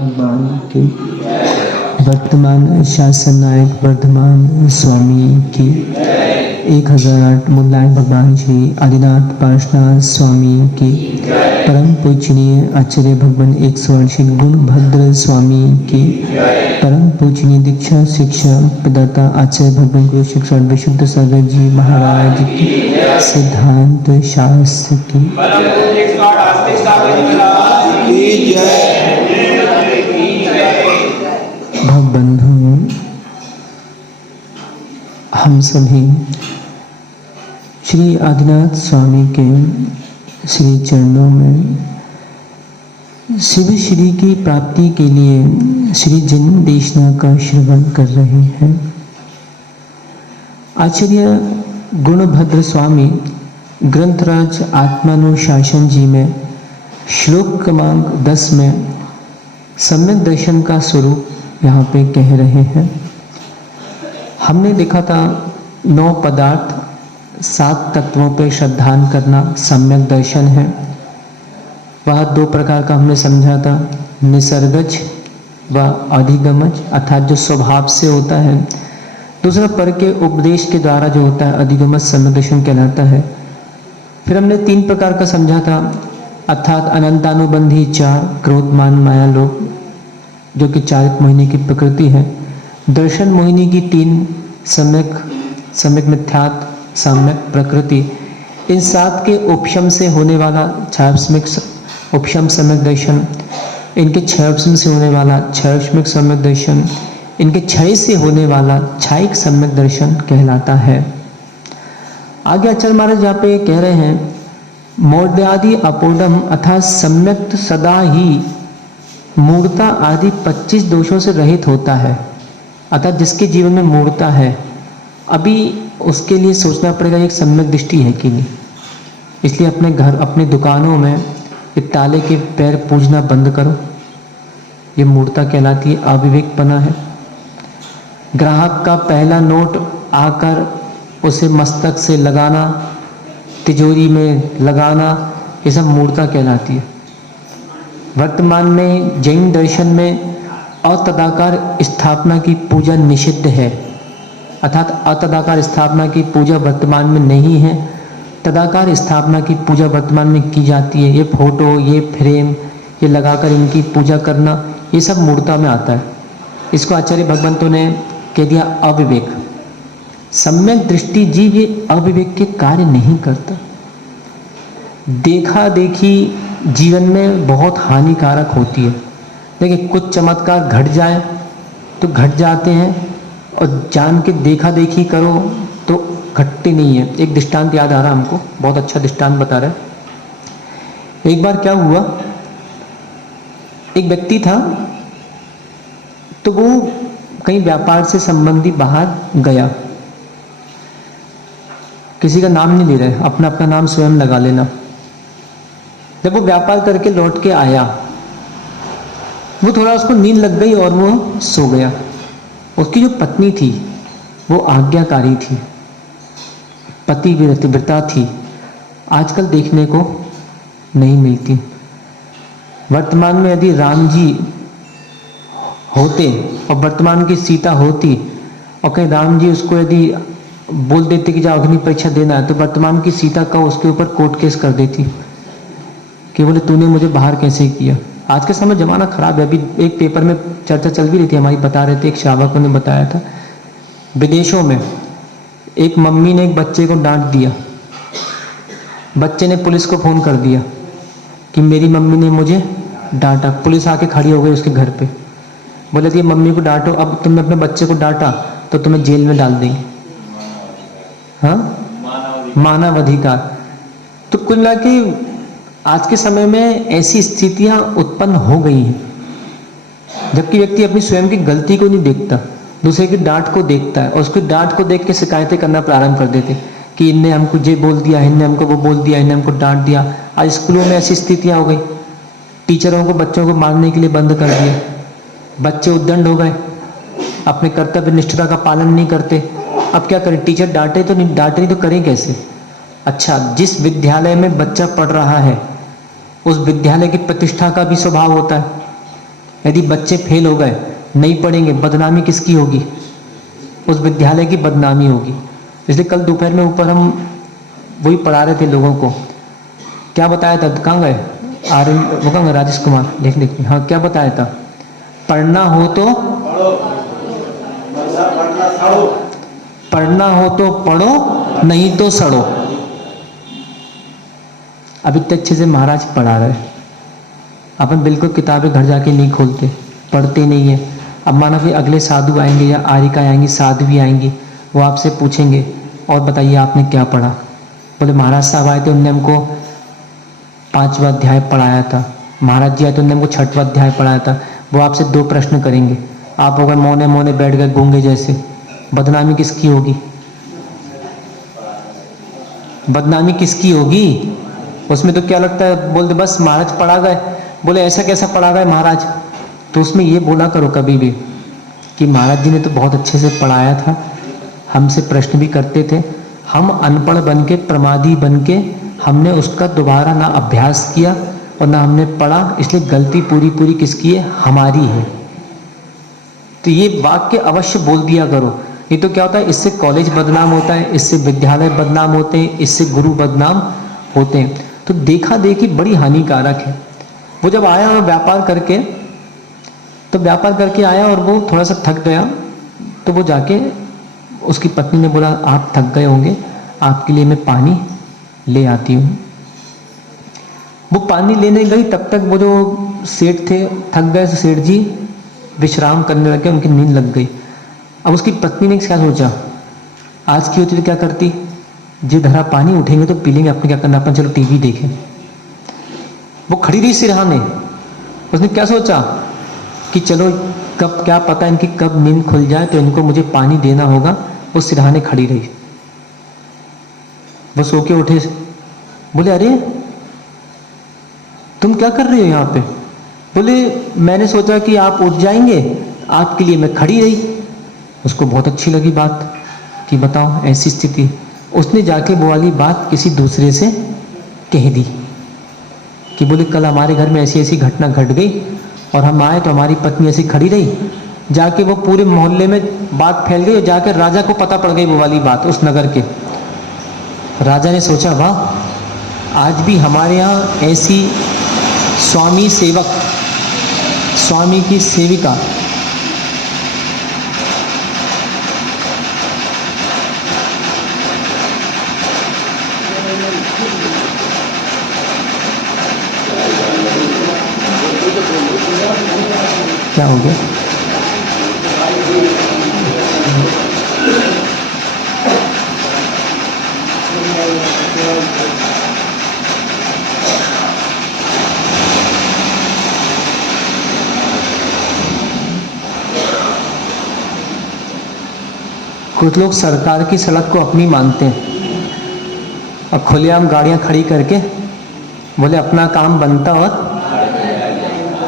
भगवान की, वर्तमान शासन नायक वर्धमान स्वामी की, 1008 मुल्लाय भगवान श्री आदिनाथ पार्श्वनाथ स्वामी की, परम पूजनीय आचार्य भगवान 108 श्री गुणभद्र स्वामी की, परम पूजनीय दीक्षा शिक्षा प्रदाता आचार्य भगवान गुरु शिक्षा विशुद्ध सागर जी महाराज की, सिद्धांत शास्त्र की। भवबंधु, हम सभी श्री आदिनाथ स्वामी के श्री चरणों में शिव श्री की प्राप्ति के लिए श्री जन्म देशना का श्रवण कर रहे हैं। आचार्य गुणभद्र स्वामी ग्रंथराज आत्मानुशासन जी में श्लोक क्रमांक 10 में सम्यक दर्शन का स्वरूप यहाँ पे कह रहे हैं। हमने देखा था 9 पदार्थ 7 तत्वों पे श्रद्धान करना सम्यक दर्शन है। वह 2 प्रकार का हमने समझा था, निसर्गज व अधिगमज, अर्थात जो स्वभाव से होता है। दूसरा पर के उपदेश के द्वारा जो होता है अधिगमज सम्यक दर्शन कहलाता है। फिर हमने 3 प्रकार का समझा था, अर्थात अनंतानुबंधी 4 क्रोध मान माया लोभ, जो कि चारित मोहिनी की प्रकृति है। दर्शन मोहिनी की 3 सम्यक मिथ्यात्व सम्यक प्रकृति। इन 7 के उपशम से होने वाला छायास्मिक उपशम सम्यक दर्शन, इनके क्षयपशम से होने वाला क्षयस्मिक सम्यक दर्शन, इनके क्षय से होने वाला क्षयिक सम्यक दर्शन कहलाता है। आगे आचार्य महाराज यहाँ पे कह रहे हैं, मौढ़्यादि अपूर्णम अर्थात सम्यक सदा ही मूर्ता आदि 25 दोषों से रहित होता है। अर्थात जिसके जीवन में मूर्ता है, अभी उसके लिए सोचना पड़ेगा एक सम्यक दृष्टि है कि नहीं। इसलिए अपने घर अपनी दुकानों में ये ताले के पैर पूजना बंद करो, ये मूर्ता कहलाती है, अविवेकपना है। ग्राहक का पहला नोट आकर उसे मस्तक से लगाना, तिजोरी में लगाना, ये सब मूर्ता कहलाती है। वर्तमान में जैन दर्शन में अतदाकार स्थापना की पूजा निषिद्ध है, अर्थात अतदाकार स्थापना की पूजा वर्तमान में नहीं है। तदाकार स्थापना की पूजा वर्तमान में की जाती है। ये फोटो, ये फ्रेम, ये लगाकर इनकी पूजा करना, ये सब मूर्ता में आता है। इसको आचार्य भगवंतों ने कह दिया अविवेक। सम्यक दृष्टि जीव ये अविवेक के कार्य नहीं करता। देखा देखी जीवन में बहुत हानिकारक होती है। देखिए, कुछ चमत्कार घट जाए तो घट जाते हैं, और जान के देखा देखी करो तो घटते नहीं है। एक दृष्टांत याद आ रहा हमको, बहुत अच्छा दृष्टांत बता रहा है। एक बार क्या हुआ, एक व्यक्ति था, तो वो कहीं व्यापार से संबंधी बाहर गया। किसी का नाम नहीं ले रहे, अपना अपना नाम स्वयं लगा लेना। जब वो व्यापार करके लौट के आया, वो थोड़ा उसको नींद लग गई और वो सो गया। उसकी जो पत्नी थी वो आज्ञाकारी थी, पतिव्रता थी, आजकल देखने को नहीं मिलती। वर्तमान में यदि राम जी होते और वर्तमान की सीता होती, और कहीं राम जी उसको यदि बोल देते कि जाओ अग्नि परीक्षा देना है, तो वर्तमान की सीता का उसके ऊपर कोर्ट केस कर देती कि बोले तूने मुझे बाहर कैसे किया। आज के समय ज़माना ख़राब है। अभी एक पेपर में चर्चा चल भी रही थी हमारी, बता रहे थे, एक श्रावकों ने बताया था, विदेशों में एक मम्मी ने एक बच्चे को डांट दिया। बच्चे ने पुलिस को फ़ोन कर दिया कि मेरी मम्मी ने मुझे डांटा। पुलिस आके खड़ी हो गई उसके घर पे, बोले थी मम्मी को डांटो, अब तुमने अपने बच्चे को डांटा तो तुम्हें जेल में डाल देंगे। हाँ, मानव अधिकार। तो कुल मिला के आज के समय में ऐसी स्थितियां उत्पन्न हो गई हैं, जबकि व्यक्ति अपनी स्वयं की गलती को नहीं देखता, दूसरे की डांट को देखता है, और उसकी डांट को देख के शिकायतें करना प्रारंभ कर देते कि इनने हमको ये बोल दिया, इनने हमको वो बोल दिया, इनने हमको डांट दिया। आज स्कूलों में ऐसी स्थितियां हो गई, टीचरों को बच्चों को मारने के लिए बंद कर दिया। बच्चे उद्दंड हो गए, अपने कर्तव्य निष्ठता का पालन नहीं करते। अब क्या करें, टीचर डांटे तो नहीं, डांटे नहीं तो करें कैसे। अच्छा, जिस विद्यालय में बच्चा पढ़ रहा है उस विद्यालय की प्रतिष्ठा का भी स्वभाव होता है। यदि बच्चे फेल हो गए, नहीं पढ़ेंगे, बदनामी किसकी होगी? उस विद्यालय की बदनामी होगी। इसलिए कल दोपहर में ऊपर हम वही पढ़ा रहे थे लोगों को। क्या बताया था? कहाँ गए वो? कहाँ गए राजेश कुमार? लिख हाँ, क्या बताया था? पढ़ना हो तो पढ़ो, नहीं तो सड़ो। अभी तक अच्छे से महाराज पढ़ा रहे, अपन बिल्कुल किताबें घर जाके नहीं खोलते, पढ़ते नहीं है। अब माना कि अगले साधु आएंगे या आरिका आएंगी, साधु भी आएंगी, वो आपसे पूछेंगे और बताइए आपने क्या पढ़ा। बोले महाराज साहब आए थे, उनने हमको 5वां अध्याय पढ़ाया था। महाराज जी आए तो उनने हमको 6वां अध्याय पढ़ाया था। वो आपसे 2 प्रश्न करेंगे, आप अगर मौने मौने बैठ गए गूंगे जैसे, बदनामी किसकी होगी? बदनामी किसकी होगी? उसमें तो क्या लगता है, बोलते बस महाराज पढ़ा गए। बोले ऐसा कैसा पढ़ा गए महाराज? तो उसमें ये बोला करो कभी भी कि महाराज जी ने तो बहुत अच्छे से पढ़ाया था, हमसे प्रश्न भी करते थे, हम अनपढ़ बन के, प्रमादी बन के, हमने उसका दोबारा ना अभ्यास किया और ना हमने पढ़ा, इसलिए गलती पूरी पूरी किसकी है? हमारी है। तो ये वाक्य अवश्य बोल दिया करो। ये तो क्या होता है, इससे कॉलेज बदनाम होता है, इससे विद्यालय बदनाम होते हैं, इससे गुरु बदनाम होते हैं। तो देखा देखी बड़ी हानिकारक है। वो जब आया और व्यापार करके, तो व्यापार करके आया और वो थोड़ा सा थक गया, तो वो जाके उसकी पत्नी ने बोला आप थक गए होंगे, आपके लिए मैं पानी ले आती हूँ। वो पानी लेने गई, तब तक वो जो सेठ थे थक गए, तो सेठ जी विश्राम करने लगे, उनकी नींद लग गई। अब उसकी पत्नी ने क्या सोचा, आज की होती तो क्या करती, जी धरा पानी उठेंगे तो पी लेंगे, अपने क्या करना, अपन चलो टीवी देखें। वो खड़ी रही सिरहाने। उसने क्या सोचा कि चलो कब, क्या पता इनकी कब नींद खुल जाए तो इनको मुझे पानी देना होगा। वो सिरहाने खड़ी रही। वो सो के उठे, बोले अरे तुम क्या कर रहे हो यहाँ पे? बोले मैंने सोचा कि आप उठ जाएंगे, आपके लिए मैं खड़ी रही। उसको बहुत अच्छी लगी बात कि बताओ ऐसी स्थिति। उसने जाके वो वाली बात किसी दूसरे से कह दी कि बोले कल हमारे घर में ऐसी ऐसी घटना घट गई और हम आए तो हमारी पत्नी ऐसी खड़ी रही। जाके वो पूरे मोहल्ले में बात फैल गई और जाकर राजा को पता पड़ गई वो वाली बात उस नगर के। राजा ने सोचा वाह, आज भी हमारे यहाँ ऐसी स्वामी सेवक, स्वामी की सेविका, क्या हो गया? कुछ लोग सरकार की सड़क को अपनी मानते हैं और खुलेआम गाड़ियां खड़ी करके बोले अपना काम बनता और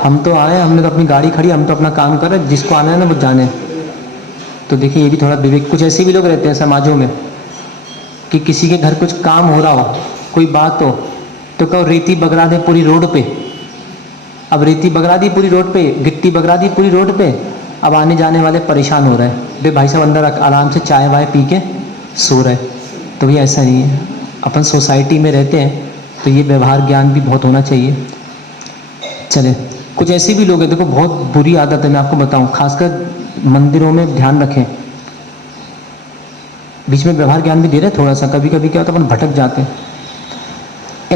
हम तो आए, हमने तो अपनी गाड़ी खड़ी, हम तो अपना काम कर रहे, जिसको आना है ना वो जाने। तो देखिए ये भी थोड़ा विवेक, कुछ ऐसे भी लोग रहते हैं समाजों में कि किसी के घर कुछ काम हो रहा हो, कोई बात हो, तो कहो रेती बगरा दे पूरी रोड पे। अब रेती बगरा दी पूरी रोड पे, गिट्टी बगरा दी पूरी रोड पे, अब आने जाने वाले परेशान हो रहे हैं। बे भाई साहब अंदर आराम से चाय वाय पी के सो रहे। तो ये ऐसा नहीं है, अपन सोसाइटी में रहते हैं तो ये व्यवहार ज्ञान भी बहुत होना चाहिए। चले, कुछ ऐसे भी लोग हैं, देखो बहुत बुरी आदत है, मैं आपको बताऊं, खासकर मंदिरों में ध्यान रखें। बीच में व्यवहार ज्ञान भी दे रहे हैं थोड़ा सा, कभी कभी क्या होता है अपन भटक जाते हैं।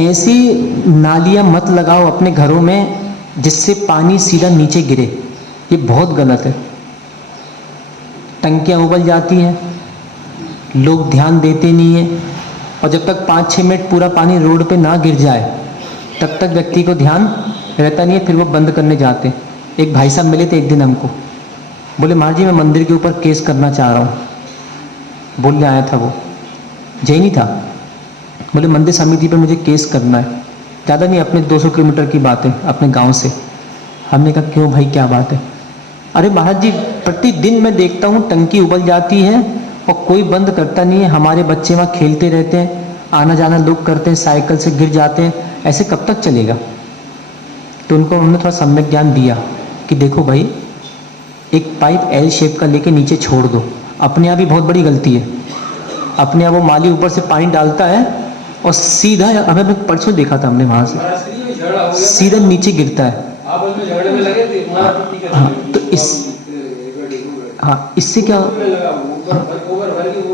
ऐसी नालियां मत लगाओ अपने घरों में जिससे पानी सीधा नीचे गिरे, ये बहुत गलत है। टंकियां उबल जाती हैं, लोग ध्यान देते नहीं हैं, और जब तक 5-6 मिनट पूरा पानी रोड पे ना गिर जाए तब तक व्यक्ति को ध्यान रहता नहीं है, फिर वो बंद करने जाते हैं। एक भाई साहब मिले थे एक दिन हमको, बोले महाराज जी मैं मंदिर के ऊपर केस करना चाह रहा हूँ। बोलने आया था वो, जैनी था। बोले मंदिर समिति पर मुझे केस करना है, ज़्यादा नहीं, अपने 200 किलोमीटर की बात है, अपने गांव से। हमने कहा क्यों भाई क्या बात है? अरे महाराज जी प्रतिदिन मैं देखता हूँ टंकी उबल जाती है और कोई बंद करता नहीं है, हमारे बच्चे वहाँ खेलते रहते हैं, आना जाना लोग करते हैं, साइकिल से गिर जाते हैं, ऐसे कब तक चलेगा? तो उनको हमने थोड़ा सम्यक ज्ञान दिया कि देखो भाई, एक पाइप एल शेप का लेके नीचे छोड़ दो, अपने आप ही बहुत बड़ी गलती है। अपने आप वो माली ऊपर से पानी डालता है और सीधा, हमें परसों देखा था हमने वहाँ से, सीधा नीचे गिरता है। हाँ, तो इससे क्या,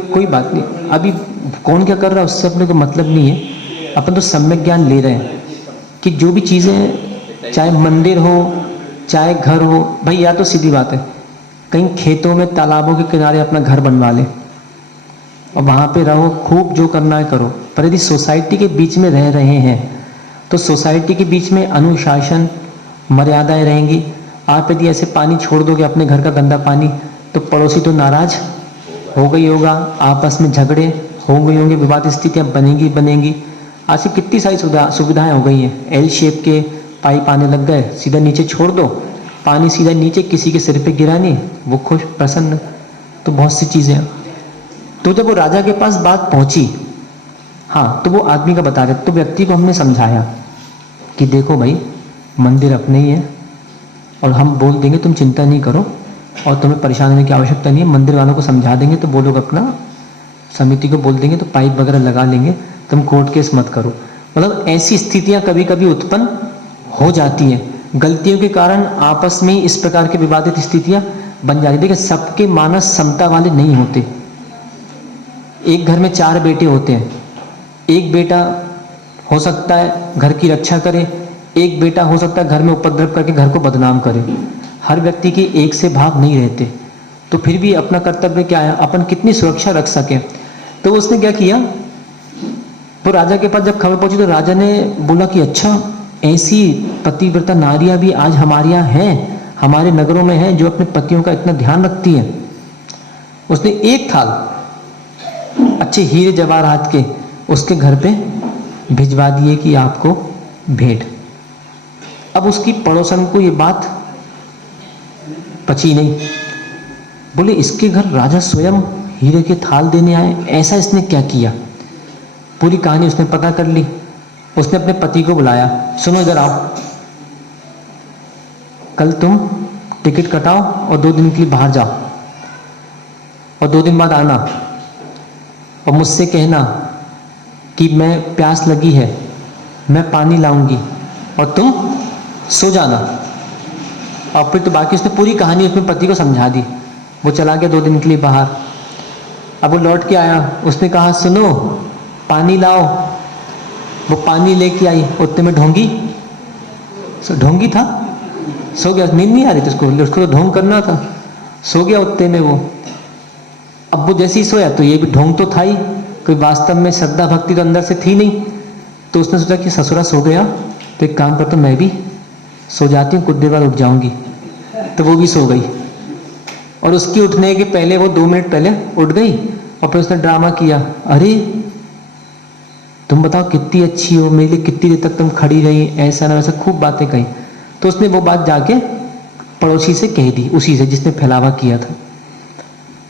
कोई बात नहीं, अभी कौन क्या कर रहा है उससे अपने को मतलब नहीं है। अपन तो सम्यक ज्ञान ले रहे हैं कि जो भी चीज़ें, चाहे मंदिर हो चाहे घर हो, भाई या तो सीधी बात है, कहीं खेतों में तालाबों के किनारे अपना घर बनवा ले और वहाँ पे रहो, खूब जो करना है करो। पर यदि सोसाइटी के बीच में रह रहे हैं तो सोसाइटी के बीच में अनुशासन, मर्यादाएं रहेंगी। आप यदि ऐसे पानी छोड़ दोगे अपने घर का गंदा पानी, तो पड़ोसी तो नाराज हो गई होगा, आपस में झगड़े हो गए होंगे, विवाद स्थितियाँ बनेंगी। आज से कितनी सारी सुविधाएं हो गई हैं, एल शेप के पाइप आने लग गए, सीधा नीचे छोड़ दो, पानी सीधा नीचे, किसी के सिर पे गिरा नहीं, वो खुश प्रसन्न। तो बहुत सी चीज़ें हैं। तो जब वो राजा के पास बात पहुंची, हाँ, तो वो आदमी का बता रहे, तो व्यक्ति को हमने समझाया कि देखो भाई, मंदिर अपने ही है और हम बोल देंगे तुम चिंता नहीं करो और तुम्हें परेशान होने की आवश्यकता नहीं है। मंदिर वालों को समझा देंगे तो वो लोग अपना समिति को बोल देंगे तो पाइप वगैरह लगा लेंगे, तुम कोर्ट केस मत करो। मतलब ऐसी स्थितियां कभी कभी उत्पन्न हो जाती हैं, गलतियों के कारण आपस में इस प्रकार की विवादित स्थितियां बन जाती है। देखिए, सबके मानस समता वाले नहीं होते। एक घर में 4 बेटे होते हैं, एक बेटा हो सकता है घर की रक्षा करे, एक बेटा हो सकता है घर में उपद्रव करके घर को बदनाम करे। हर व्यक्ति के एक से भाव नहीं रहते, तो फिर भी अपना कर्तव्य क्या है, अपन कितनी सुरक्षा रख सके। तो उसने क्या किया, वो राजा के पास जब खबर पहुंची तो राजा ने बोला कि अच्छा, ऐसी पतिव्रता नारियां भी आज हमारे यहाँ हैं, हमारे नगरों में हैं, जो अपने पतियों का इतना ध्यान रखती हैं। उसने एक थाल अच्छे हीरे जवाहरात के उसके घर पे भिजवा दिए कि आपको भेंट। अब उसकी पड़ोसन को ये बात पची नहीं, बोले इसके घर राजा स्वयं हीरे के थाल देने आए, ऐसा इसने क्या किया। पूरी कहानी उसने पता कर ली। उसने अपने पति को बुलाया, सुनो इधर आओ, कल तुम टिकट कटाओ और 2 दिन के लिए बाहर जाओ और 2 दिन बाद आना और मुझसे कहना कि मैं प्यास लगी है, मैं पानी लाऊंगी और तुम सो जाना। और फिर तो बाकी उसने पूरी कहानी उसमें पति को समझा दी। वो चला गया 2 दिन के लिए बाहर। अब वो लौट के आया, उसने कहा सुनो पानी लाओ। वो पानी लेके आई, उतने में ढोंगी, ढोंगी था, सो गया, नींद नहीं आ रही थी उसको तो ढोंग करना था, सो गया उतने में वो। अब वो जैसे ही सोया तो ये भी ढोंग तो था ही, कोई वास्तव में श्रद्धा भक्ति तो अंदर से थी नहीं। तो उसने सोचा कि ससुरा सो गया तो एक काम करता हूँ, मैं भी सो जाती हूँ, कुछ देर बाद उठ जाऊंगी। तो वो भी सो गई और उसकी उठने के पहले वो 2 मिनट पहले उठ गई और फिर उसने ड्रामा किया, अरे तुम बताओ कितनी अच्छी हो, मेरे लिए कितनी देर तक तुम खड़ी रही, ऐसा ना वैसा, खूब बातें कही। तो उसने वो बात जाके पड़ोसी से कह दी, उसी से जिसने फैलावा किया था।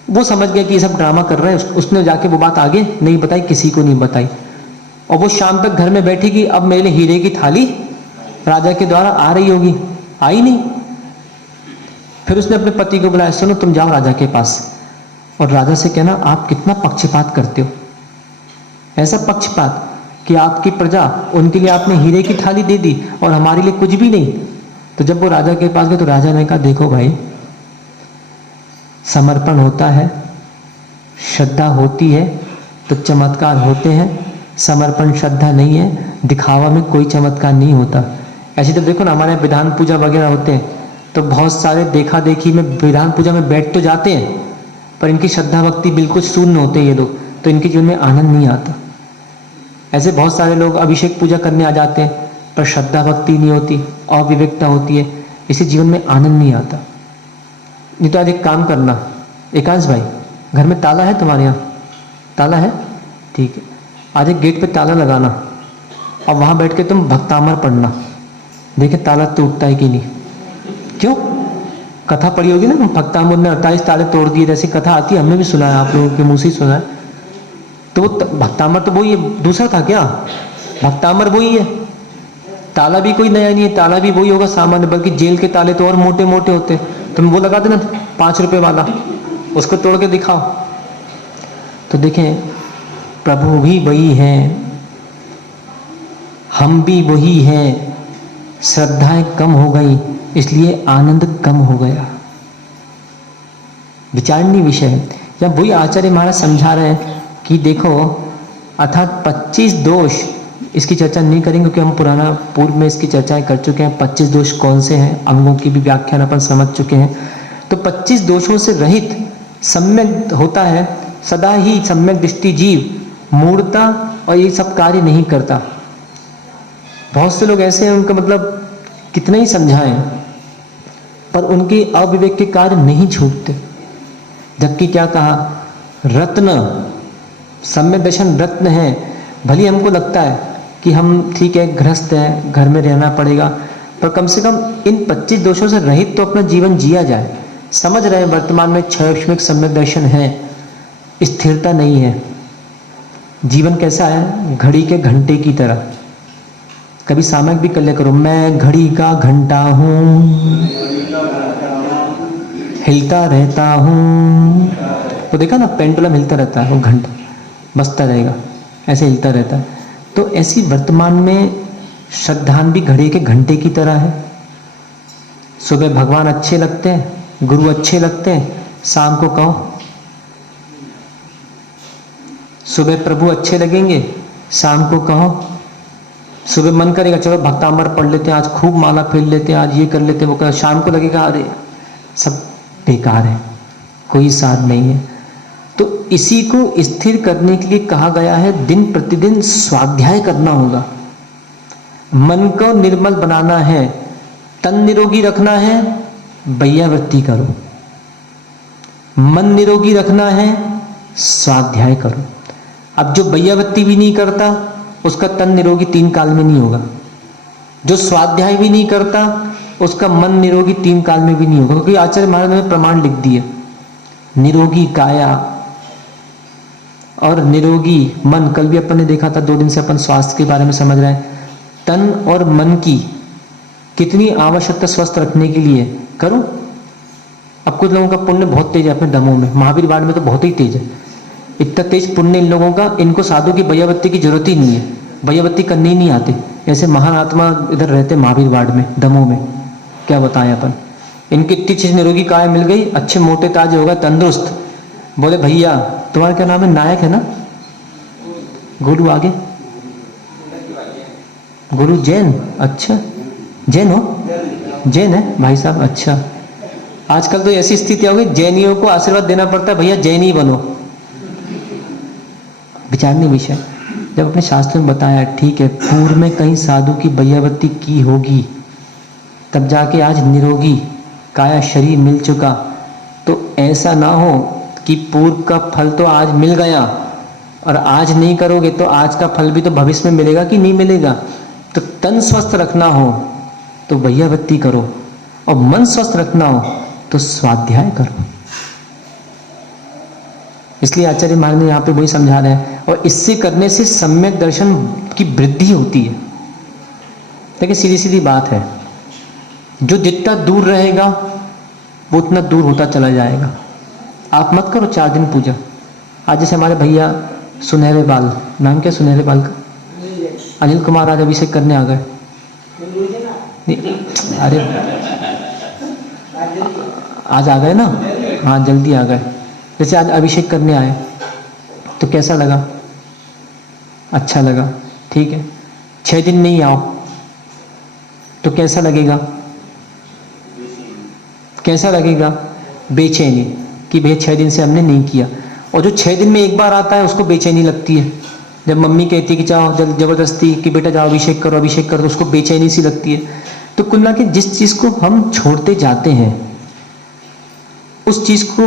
वो समझ गया कि ये सब ड्रामा कर रहा है, उसने जाके वो बात आगे नहीं बताई, किसी को नहीं बताई। और वो शाम तक घर में बैठी कि अब मेरे लिए हीरे की थाली राजा के द्वारा आ रही होगी, आई नहीं। फिर उसने अपने पति को बुलाया, सुनो तुम जाओ राजा के पास और राजा से कहना आप कितना पक्षपात करते हो, ऐसा पक्षपात कि आपकी प्रजा, उनके लिए आपने हीरे की थाली दे दी और हमारे लिए कुछ भी नहीं। तो जब वो राजा के पास गए तो राजा ने कहा देखो भाई, समर्पण होता है, श्रद्धा होती है तो चमत्कार होते हैं, समर्पण श्रद्धा नहीं है, दिखावा में कोई चमत्कार नहीं होता। ऐसे तो देखो ना, हमारे विधान पूजा वगैरह होते हैं तो बहुत सारे देखा देखी में विधान पूजा में बैठ तो जाते हैं, पर इनकी श्रद्धा भक्ति बिल्कुल शून्य होते हैं ये लोग, तो इनके जीवन में आनंद नहीं आता। ऐसे बहुत सारे लोग अभिषेक पूजा करने आ जाते हैं पर श्रद्धा भक्ति नहीं होती, अविवेकता होती है, इसी जीवन में आनंद नहीं आता। नहीं तो आज एक काम करना, एकांश भाई, घर में ताला है तुम्हारे यहाँ? ताला है, ठीक है, आज एक गेट पे ताला लगाना और वहाँ बैठ के तुम भक्तामर पढ़ना, देखे ताला टूटता है कि नहीं। क्यों? कथा पढ़ी होगी ना, भक्तामर ने 28 ताले तोड़ दिए, जैसी कथा आती है, हमने भी सुना है, आप लोगों के मुँह से ही सुना है। तो वो भक्तामर तो वही है, दूसरा था क्या? भक्तामर वही है। ताला भी कोई नया नहीं है, ताला भी वही होगा सामान्य, बल्कि जेल के ताले तो और मोटे मोटे होते। तुम वो लगा देना 5 रुपए वाला, उसको तोड़ के दिखाओ। तो देखें, प्रभु भी वही है, हम भी वही हैं। श्रद्धाएं कम हो गई इसलिए आनंद कम हो गया। विचारणीय विषय है। या वही आचार्य महाराज समझा रहे हैं कि देखो, अर्थात 25 दोष, इसकी चर्चा नहीं करेंगे क्योंकि हम पुराना पूर्व में इसकी चर्चाएं कर चुके हैं। 25 दोष कौन से हैं, अंगों की भी व्याख्यान अपन समझ चुके हैं। तो 25 दोषों से रहित सम्यक होता है सदा ही सम्यक दृष्टि जीव, मूढ़ता और ये सब कार्य नहीं करता। बहुत से लोग ऐसे हैं, उनका मतलब कितना ही समझाएं पर उनके अविवेक के कार्य नहीं छूटते। जबकि क्या कहा, रत्न, सम्यक दर्शन रत्न है। भले हमको लगता है कि हम ठीक है, गृहस्थ हैं, घर में रहना पड़ेगा, पर कम से कम इन 25 दोषों से रहित तो अपना जीवन जिया जाए। समझ रहे हैं वर्तमान में क्षयिष्मिक सम्यक दर्शन है, स्थिरता नहीं है। जीवन कैसा है, घड़ी के घंटे की तरह। कभी सामयिक भी कर लिया करो, मैं घड़ी का घंटा हूँ, हिलता रहता हूँ। तो देखा ना, पेंडुलम हिलता रहता है, वो घंटा बजता रहेगा, ऐसे हिलता रहता है। तो ऐसी वर्तमान में श्रद्धान भी घड़ी के घंटे की तरह है। सुबह भगवान अच्छे लगते हैं, गुरु अच्छे लगते हैं, शाम को कहो सुबह प्रभु अच्छे लगेंगे, शाम को कहो। सुबह मन करेगा चलो भक्तामर पढ़ लेते हैं, आज खूब माला फेर लेते हैं, आज ये कर लेते हैं, वो कर। शाम को लगेगा अरे सब बेकार है, कोई साध नहीं है। तो इसी को स्थिर करने के लिए कहा गया है, दिन प्रतिदिन स्वाध्याय करना होगा। मन को निर्मल बनाना है, तन निरोगी रखना है, वैयावृत्ति करो। मन निरोगी रखना है, स्वाध्याय करो। अब जो वैयावृत्ति भी नहीं करता उसका तन निरोगी 3 काल में नहीं होगा। जो स्वाध्याय भी नहीं करता उसका मन निरोगी 3 काल में भी नहीं होगा। क्योंकि आचार्य महाराज ने प्रमाण लिख दिए, निरोगी काया और निरोगी मन। कल भी अपन ने देखा था, 2 दिन से अपन स्वास्थ्य के बारे में समझ रहे हैं। तन और मन की कितनी आवश्यकता स्वस्थ रखने के लिए करो। अब कुछ लोगों का पुण्य बहुत तेज है अपने दमों में, महावीर वार्ड में तो बहुत ही तेज है। इतना तेज पुण्य इन लोगों का, इनको साधु की वैयावृत्ति की जरूरत ही नहीं है, वैयावृत्ति करने ही नहीं आते। ऐसे महान आत्मा इधर रहते महावीर वार्ड में, दमों में, क्या बताएं अपन। इनकी इतनी चीज निरोगी काय मिल गई, अच्छे मोटे ताजे हो गए, तंदुरुस्त। बोले भैया तुम्हारा क्या नाम है, नायक है ना, गुरु आगे, गुरु जैन, अच्छा जैन हो, जैन है भाई साहब, अच्छा। आजकल तो ऐसी स्थिति हो गई, जैनियों को आशीर्वाद देना पड़ता है, भैया जैन ही बनो। विचारनीय विषय। जब अपने शास्त्रों में बताया ठीक है, पूर्व में कहीं साधु की वैयावृत्ति की होगी, तब जाके आज निरोगी काया शरीर मिल चुका। तो ऐसा ना हो कि पूर्व का फल तो आज मिल गया और आज नहीं करोगे तो आज का फल भी तो भविष्य में मिलेगा कि नहीं मिलेगा। तो तन स्वस्थ रखना हो तो वैयावृत्ति करो, और मन स्वस्थ रखना हो तो स्वाध्याय करो। इसलिए आचार्य महाराज ने यहाँ पे वही समझा रहे हैं। और इससे करने से सम्यक दर्शन की वृद्धि होती है। देखिए सीधी सीधी बात है, जो जितना दूर रहेगा वो उतना दूर होता चला जाएगा। आप मत करो 4 दिन पूजा। आज जैसे हमारे भैया सुनहरे बाल, नाम क्या सुनहरे बाल का, अनिल कुमार, आज अभिषेक करने आ गए। अरे आज आ गए ना, हाँ जल्दी आ गए। जैसे आज अभिषेक करने आए तो कैसा लगा, अच्छा लगा, ठीक है। 6 दिन नहीं आओ तो कैसा लगेगा, कैसा लगेगा, बेचैनी कि भैया 6 दिन से हमने नहीं किया। और जो 6 दिन में एक बार आता है उसको बेचैनी लगती है। जब मम्मी कहती है कि जाओ जबरदस्ती कि बेटा जाओ अभिषेक करो अभिषेक करो, तो उसको बेचैनी सी लगती है। तो कुल मिला के जिस चीज को हम छोड़ते जाते हैं उस चीज को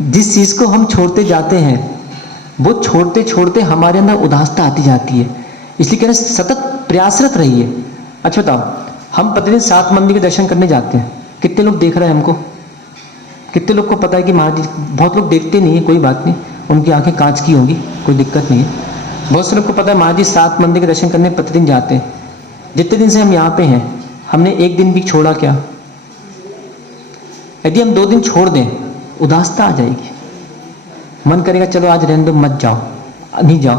जिस चीज को हम छोड़ते जाते हैं वो छोड़ते छोड़ते हमारे अंदर उदासता आती जाती है। इसलिए कह रहे सतत प्रयासरत रहिए। अच्छा बताओ, हम प्रतिदिन 7 मंदिर के दर्शन करने जाते हैं, कितने लोग देख रहे हैं हमको, कितने लोग को पता है कि महाराज जी, बहुत लोग देखते नहीं है, कोई बात नहीं, उनकी आंखें कांच की होंगी, कोई दिक्कत नहीं है। बहुत से लोग को पता है महाराज जी 7 मंदिर के दर्शन करने प्रतिदिन जाते हैं। जितने दिन से हम यहाँ पे हैं हमने एक दिन भी छोड़ा क्या? यदि हम 2 दिन छोड़ दें उदासता आ जाएगी, मन करेगा चलो आज रहने दो, मत जाओ, नहीं जाओ।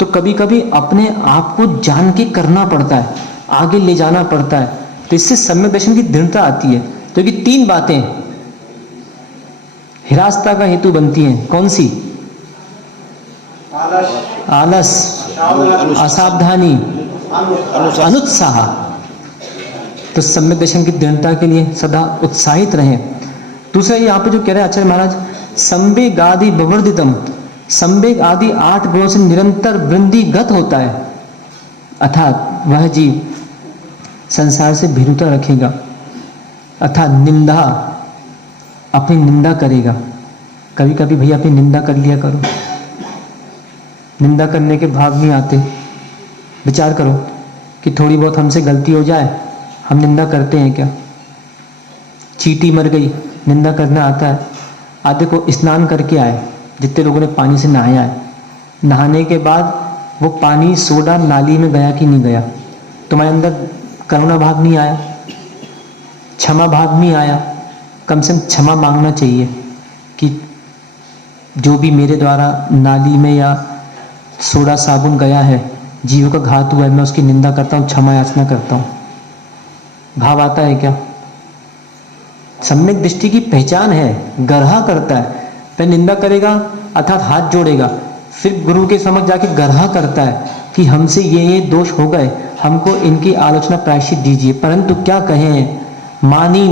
तो कभी कभी अपने आप को जान के करना पड़ता है, आगे ले जाना पड़ता है, तो इससे सम्यक दर्शन की दृढ़ता आती है। तो ये 3 बातें हिरासता का हेतु बनती हैं। कौन सी? आलस, असावधानी, अनुत्साह। तो सम्यक दर्शन की दृढ़ता के लिए सदा उत्साहित रहें। दूसरा यहाँ पे जो कह रहे हैं आचार्य महाराज, संवेग आदि विवर्धितम, संवेग आदि 8 गुणों से निरंतर वृद्धिगत होता है, अर्थात वह जीव संसार से भीरुता रखेगा, अर्थात निंदा, अपनी निंदा करेगा। कभी कभी भैया अपनी निंदा कर लिया करो, निंदा करने के भाव नहीं आते। विचार करो कि थोड़ी बहुत हमसे गलती हो जाए, हम निंदा करते हैं क्या? चींटी मर गई, निंदा करना आता है? आधे को स्नान करके आए, जितने लोगों ने पानी से नहाया है, नहाने के बाद वो पानी सोडा नाली में गया कि नहीं गया, तुम्हारे अंदर करुणा भाव नहीं आया, क्षमा भाव नहीं आया? कम से कम क्षमा मांगना चाहिए कि जो भी मेरे द्वारा नाली में या सोडा साबुन गया है, जीव का घात हुआ है, मैं उसकी निंदा करता हूँ, क्षमा याचना करता हूँ। भाव आता है क्या? सम्यक दृष्टि की पहचान है, गर्हा करता है। पहले निंदा करेगा अर्थात हाथ जोड़ेगा, फिर गुरु के समक्ष जाके गर्हा करता है कि हमसे ये दोष हो गए, हमको इनकी आलोचना प्रायश्चित दीजिए। परंतु क्या कहें, मानी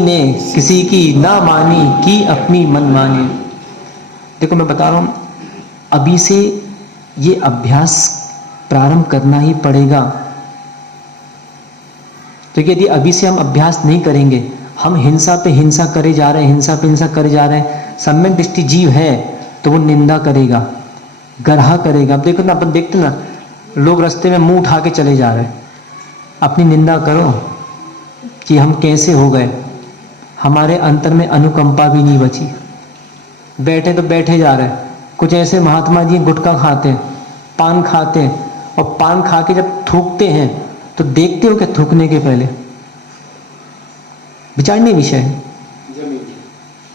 ने किसी की ना मानी, की अपनी मन मानी। देखो मैं बता रहा हूं, अभी से ये अभ्यास प्रारंभ करना ही पड़ेगा। तो यदि अभी से हम अभ्यास नहीं करेंगे, हम हिंसा पे हिंसा करे जा रहे हैं, हिंसा पे हिंसा करे जा रहे हैं। सम्यक दृष्टि जीव है तो वो निंदा करेगा, गर्हा करेगा। अब देखो ना, अपन देखते ना, लोग रास्ते में मुंह उठा के चले जा रहे हैं, अपनी निंदा करो कि हम कैसे हो गए। हमारे अंतर में अनुकंपा भी नहीं बची, बैठे तो बैठे जा रहे हैं। कुछ ऐसे महात्मा जी गुटखा खाते हैं, पान खाते हैं, और पान खा के जब थूकते हैं तो देखते हो क्या थूकने के पहले? विचारनीय विषय है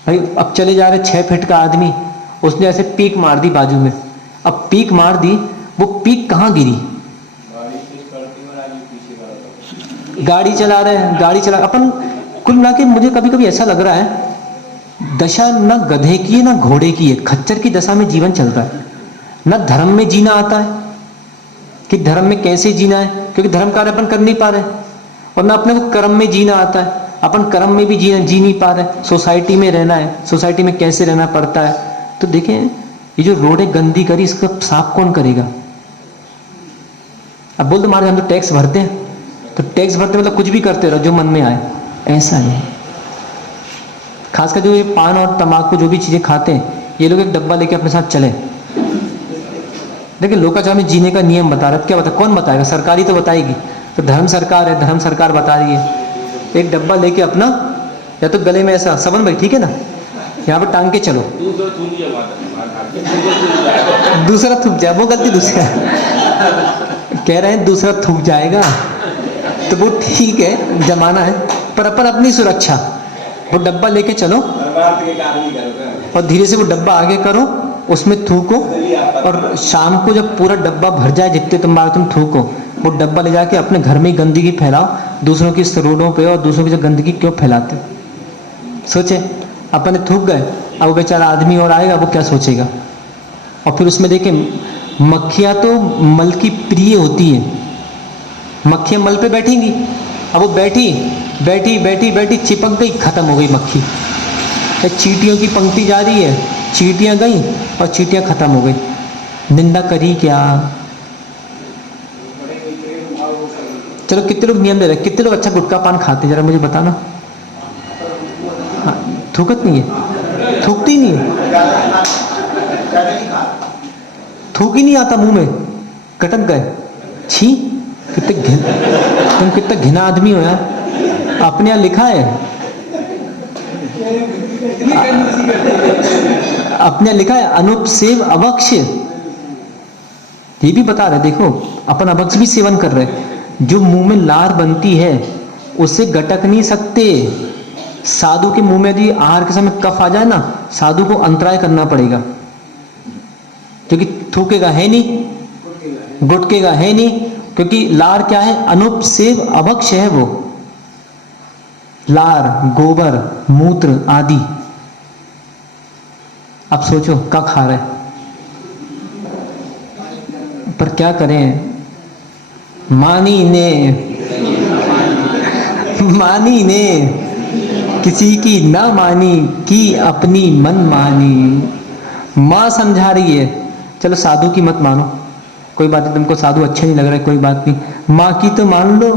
भाई। अब चले जा रहे 6 फीट का आदमी, उसने ऐसे पीक मार दी बाजू में। अब पीक मार दी, वो पीक कहाँ गिरी? गाड़ी चला रहे हैं, गाड़ी चला, अपन कुल मिला के मुझे कभी कभी ऐसा लग रहा है दशा न गधे की है ना घोड़े की है, खच्चर की दशा में जीवन चलता है। न धर्म में जीना आता है कि धर्म में कैसे जीना है, क्योंकि धर्म कार्य अपन कर नहीं पा रहे, और ना अपने को कर्म में जीना आता है, अपन कर्म में भी जी नहीं पा रहे। सोसाइटी में रहना है, सोसाइटी में कैसे रहना पड़ता है। तो देखें, ये जो रोड है गंदी करी, इसका साफ कौन करेगा? अब बोल दो हमारे, हम तो टैक्स भरते हैं, तो टैक्स भरते मतलब कुछ भी करते रहो जो मन में आए, ऐसा नहीं। खासकर जो ये पान और तंबाकू जो भी चीजें खाते हैं, ये लोग एक डब्बा लेके अपने साथ चले। देखिए लोकाचार में जीने का नियम बता रहा है, क्या बता, कौन बताएगा? सरकारी तो बताएगी, तो धर्म सरकार है, धर्म सरकार बता रही है। एक डब्बा लेके अपना, या तो गले में ऐसा सबन भाई, ठीक है ना, यहाँ पे टांग के चलो, दूसरा थूक जाए, वो गलती दूसरा कह रहे हैं, दूसरा थूक जाएगा तो वो ठीक है, जमाना है, पर अपन अपनी सुरक्षा, वो डब्बा लेके चलो और धीरे से वो डब्बा आगे करो, उसमें थूको, और शाम को जब पूरा डब्बा भर जाए, जितने तुम थूको, वो डब्बा ले जाके अपने घर में ही गंदगी फैलाओ, दूसरों की रोडों पे और दूसरों की जो गंदगी क्यों फैलाते हो? सोचे, अपने थूक गए, अब वो बेचारा आदमी और आएगा, वो क्या सोचेगा? और फिर उसमें देखें, मक्खियां तो मल की प्रिय होती है, मक्खियां मल पे बैठेंगी। अब वो बैठी बैठी बैठी बैठी चिपक गई, खत्म हो गई मक्खी। चींटियों की पंक्ति जा रही है, चींटियां गई और चींटियां खत्म हो गई। निंदा करी क्या? चलो कितने लोग नियम दे रहे, कितने लोग अच्छा गुटखा पान खाते, जरा मुझे बताना। हाँ, थूकत नहीं है, थूकती नहीं है, थूक ही नहीं आता मुंह में, कटक गए। छी, तुम कितना घिना आदमी हो यार। अपने यहाँ लिखा है अपने लिखा है अनुपसेव अभक्ष, ये भी बता रहे देखो अपन अभक्ष भी सेवन कर रहे, जो मुंह में लार बनती है उसे गटक नहीं सकते। साधु के मुंह में यदि आहार के समय कफ आ जाए ना, साधु को अंतराय करना पड़ेगा, क्योंकि थूकेगा है नहीं, गुटकेगा है नहीं, क्योंकि लार क्या है, अनुपसेव अभक्ष है वो। लार, गोबर, मूत्र आदि। अब सोचो क्या खा रहे, पर क्या करें, मानी ने किसी की ना मानी कि अपनी मन मानी। माँ समझा रही है, चलो साधु की मत मानो, कोई बात नहीं, तुमको साधु अच्छे नहीं लग रहा है, कोई बात नहीं, माँ की तो मान लो।